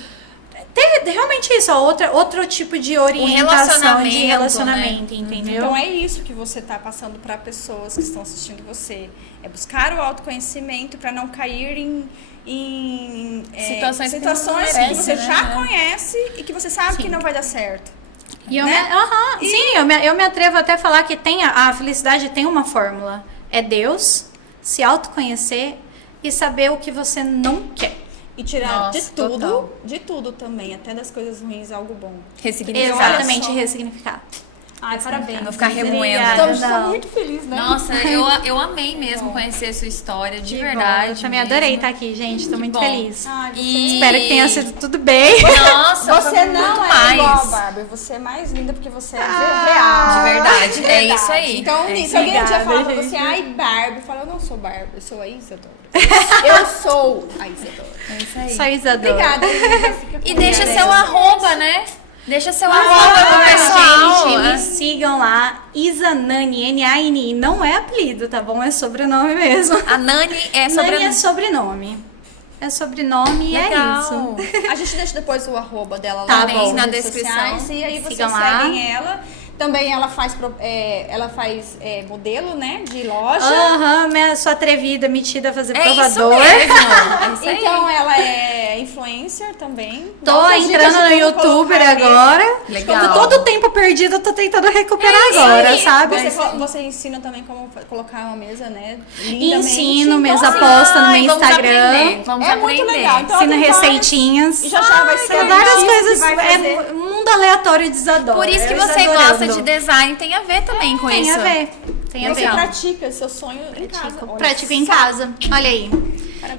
ter realmente isso, ó, outro tipo de orientação, de relacionamento, né? entendeu? Então é isso que você tá passando para pessoas que estão assistindo você. É buscar o autoconhecimento para não cair em situações que você já conhece e que você sabe que não vai dar certo. E eu me atrevo até a falar que a felicidade tem uma fórmula. É Deus, se autoconhecer e saber o que você não quer. E tirar de tudo também, até das coisas ruins, algo bom. Ressignificar. Exatamente, ressignificar. Ai, parabéns. Não ficar remoendo. Estou muito feliz, né? Nossa, eu amei mesmo conhecer a sua história, de verdade. Eu também adorei estar aqui, gente. Tô muito feliz. E espero que tenha sido tudo bem. Nossa, você não é igual a Barbie, você é mais linda porque você é real. De verdade, é isso aí. Então, se alguém um dia falar pra você, ai, Barbie, fala, eu não sou Barbie, eu sou a Isadora. Eu sou a Isadora. É isso aí. Sou a Isadora. Obrigada, E deixa seu arroba, né? Deixa seu arroba pro pessoal. Gente, me sigam lá. Isanani, N-A-N-I. Não é apelido, tá bom? É sobrenome mesmo. A Nani é Nani é sobrenome. É sobrenome e é isso. A gente deixa depois o arroba dela lá Também na descrição. sociais, e aí vocês Sigam lá. seguem ela. Também ela faz modelo, né, de loja. Sou atrevida, metida a fazer É provador. isso mesmo. É isso aí. Então ela é influencer também. Tô entrando no YouTuber agora. Legal. Todo o tempo perdido eu tô tentando recuperar agora, sabe? Você ensina também como colocar uma mesa, né? Lindamente. Ensino, mesa Então, posta no meu vamos Instagram. aprender, vamos aprender. muito legal. Então, Ensino tem receitinhas. E já vai ser Várias coisas. vai fazer. É mundo aleatório de Isadora. Por isso que Eu você Isadorando. gosta de design, tem a ver também com Tem isso. a ver. Tem a Você ver. pratica seu sonho em casa. Olha Pratico em só. casa. Olha aí.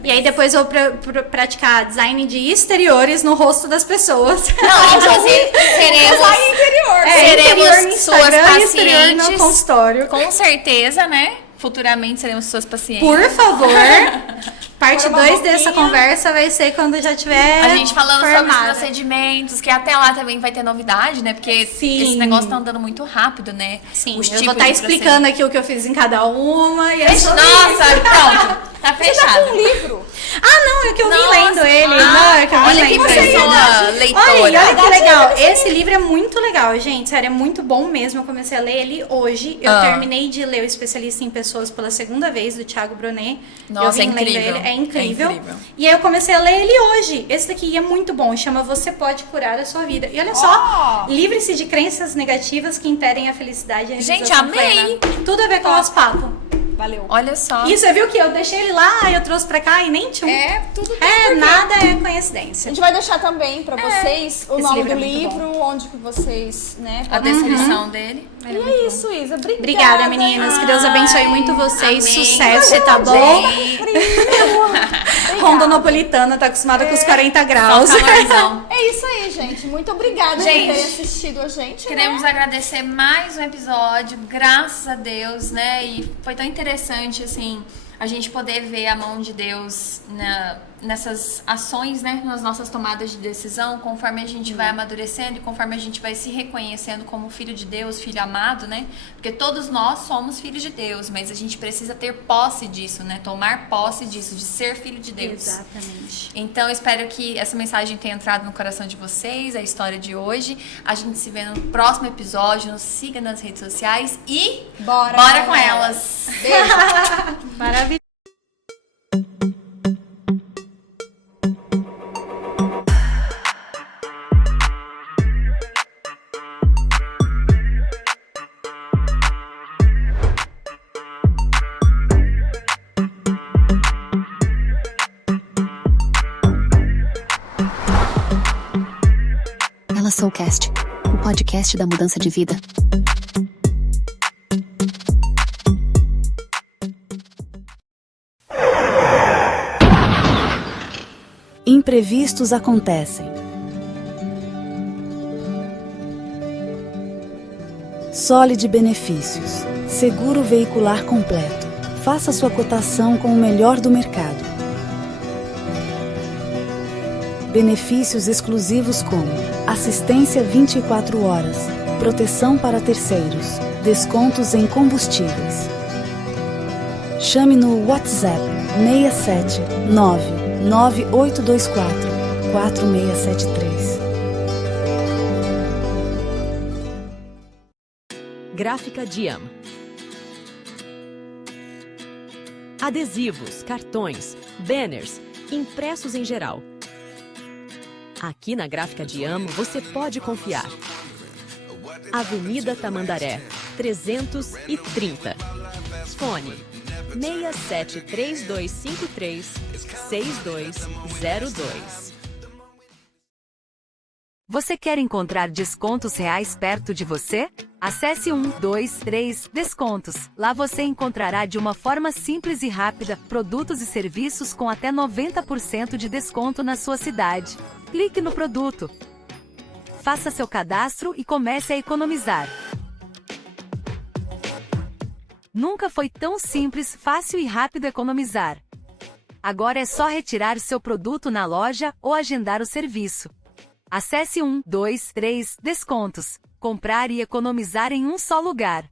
E aí depois eu vou praticar design de exteriores no rosto das pessoas. Não, inclusive, seremos interior no suas Instagram e exterior no pacientes. consultório. Com certeza, né? Futuramente seremos suas pacientes. Por favor. Parte Por uma 2 dessa boquinha. conversa vai ser quando já tiver A gente falando sobre os formada. procedimentos, que até lá também vai ter novidade, né? Porque esse negócio tá andando muito rápido, né? Sim, Os eu vou tipos estar de explicando aqui o que eu fiz em cada uma. E é procedimento. sobre Nossa, isso. pronto. Tá fechado. Livro. Ah, não, é que eu vim Nossa. lendo ele. Ah, Não, é que eu vim olha que lendo ele. pessoa leitora. Olha que legal. Esse livro é muito legal, gente. Sério, é muito bom mesmo. Eu comecei a ler ele hoje. Eu terminei de ler O Especialista em Pessoas pela segunda vez, do Thiago Brunet. Nossa, eu vim é lendo incrível. ele. É incrível. É incrível. E aí eu comecei a ler ele hoje. Esse daqui é muito bom. Chama Você Pode Curar a Sua Vida. E olha só, livre-se de crenças negativas que impedem a felicidade e a Gente, realização amei. plena. Tudo a ver com o nosso papo. Valeu. Olha só. E você viu que eu deixei ele lá, eu trouxe pra cá e nem tinha. Tudo Nada é A coincidência. gente vai deixar também pra vocês o Esse nome livro do é muito livro, onde que vocês, né, A podem descrição dele. E é isso, Isa. Obrigada. Obrigada, meninas. Que Deus abençoe muito vocês. Amém. Sucesso, tá bom? Frio. Rondonopolitana, tá acostumada com os 40 graus. Só calorzão. É isso aí, gente. Muito obrigada Gente, por terem assistido a gente. Queremos agradecer mais um episódio, graças a Deus, né? E foi tão interessante, assim, a gente poder ver a mão de Deus nessas ações, né? Nas nossas tomadas de decisão, conforme a gente vai amadurecendo e conforme a gente vai se reconhecendo como filho de Deus, filho amado, né? Porque todos nós somos filhos de Deus, mas a gente precisa ter posse disso, né? Tomar posse disso, de ser filho de Deus. Exatamente. Então, espero que essa mensagem tenha entrado no coração de vocês, a história de hoje. A gente se vê no próximo episódio. Nos siga nas redes sociais e Bora com elas! Beijo. Maravilhoso. Ela Soulcast, o podcast da mudança de vida. Imprevistos acontecem. Solid Benefícios. Seguro veicular completo. Faça sua cotação com o melhor do mercado. Benefícios exclusivos como assistência 24 horas, proteção para terceiros, descontos em combustíveis. Chame no WhatsApp 67 99824 4673. Gráfica Diam. Adesivos, cartões, banners, impressos em geral. Aqui na Gráfica Diam você pode confiar. Avenida Tamandaré, 330. Fone 673253-6202. Você quer encontrar descontos reais perto de você? Acesse 123 Descontos. Lá você encontrará de uma forma simples e rápida produtos e serviços com até 90% de desconto na sua cidade. Clique no produto. Faça seu cadastro e comece a economizar. Nunca foi tão simples, fácil e rápido economizar. Agora é só retirar seu produto na loja ou agendar o serviço. Acesse 123 Descontos. Comprar e economizar em um só lugar.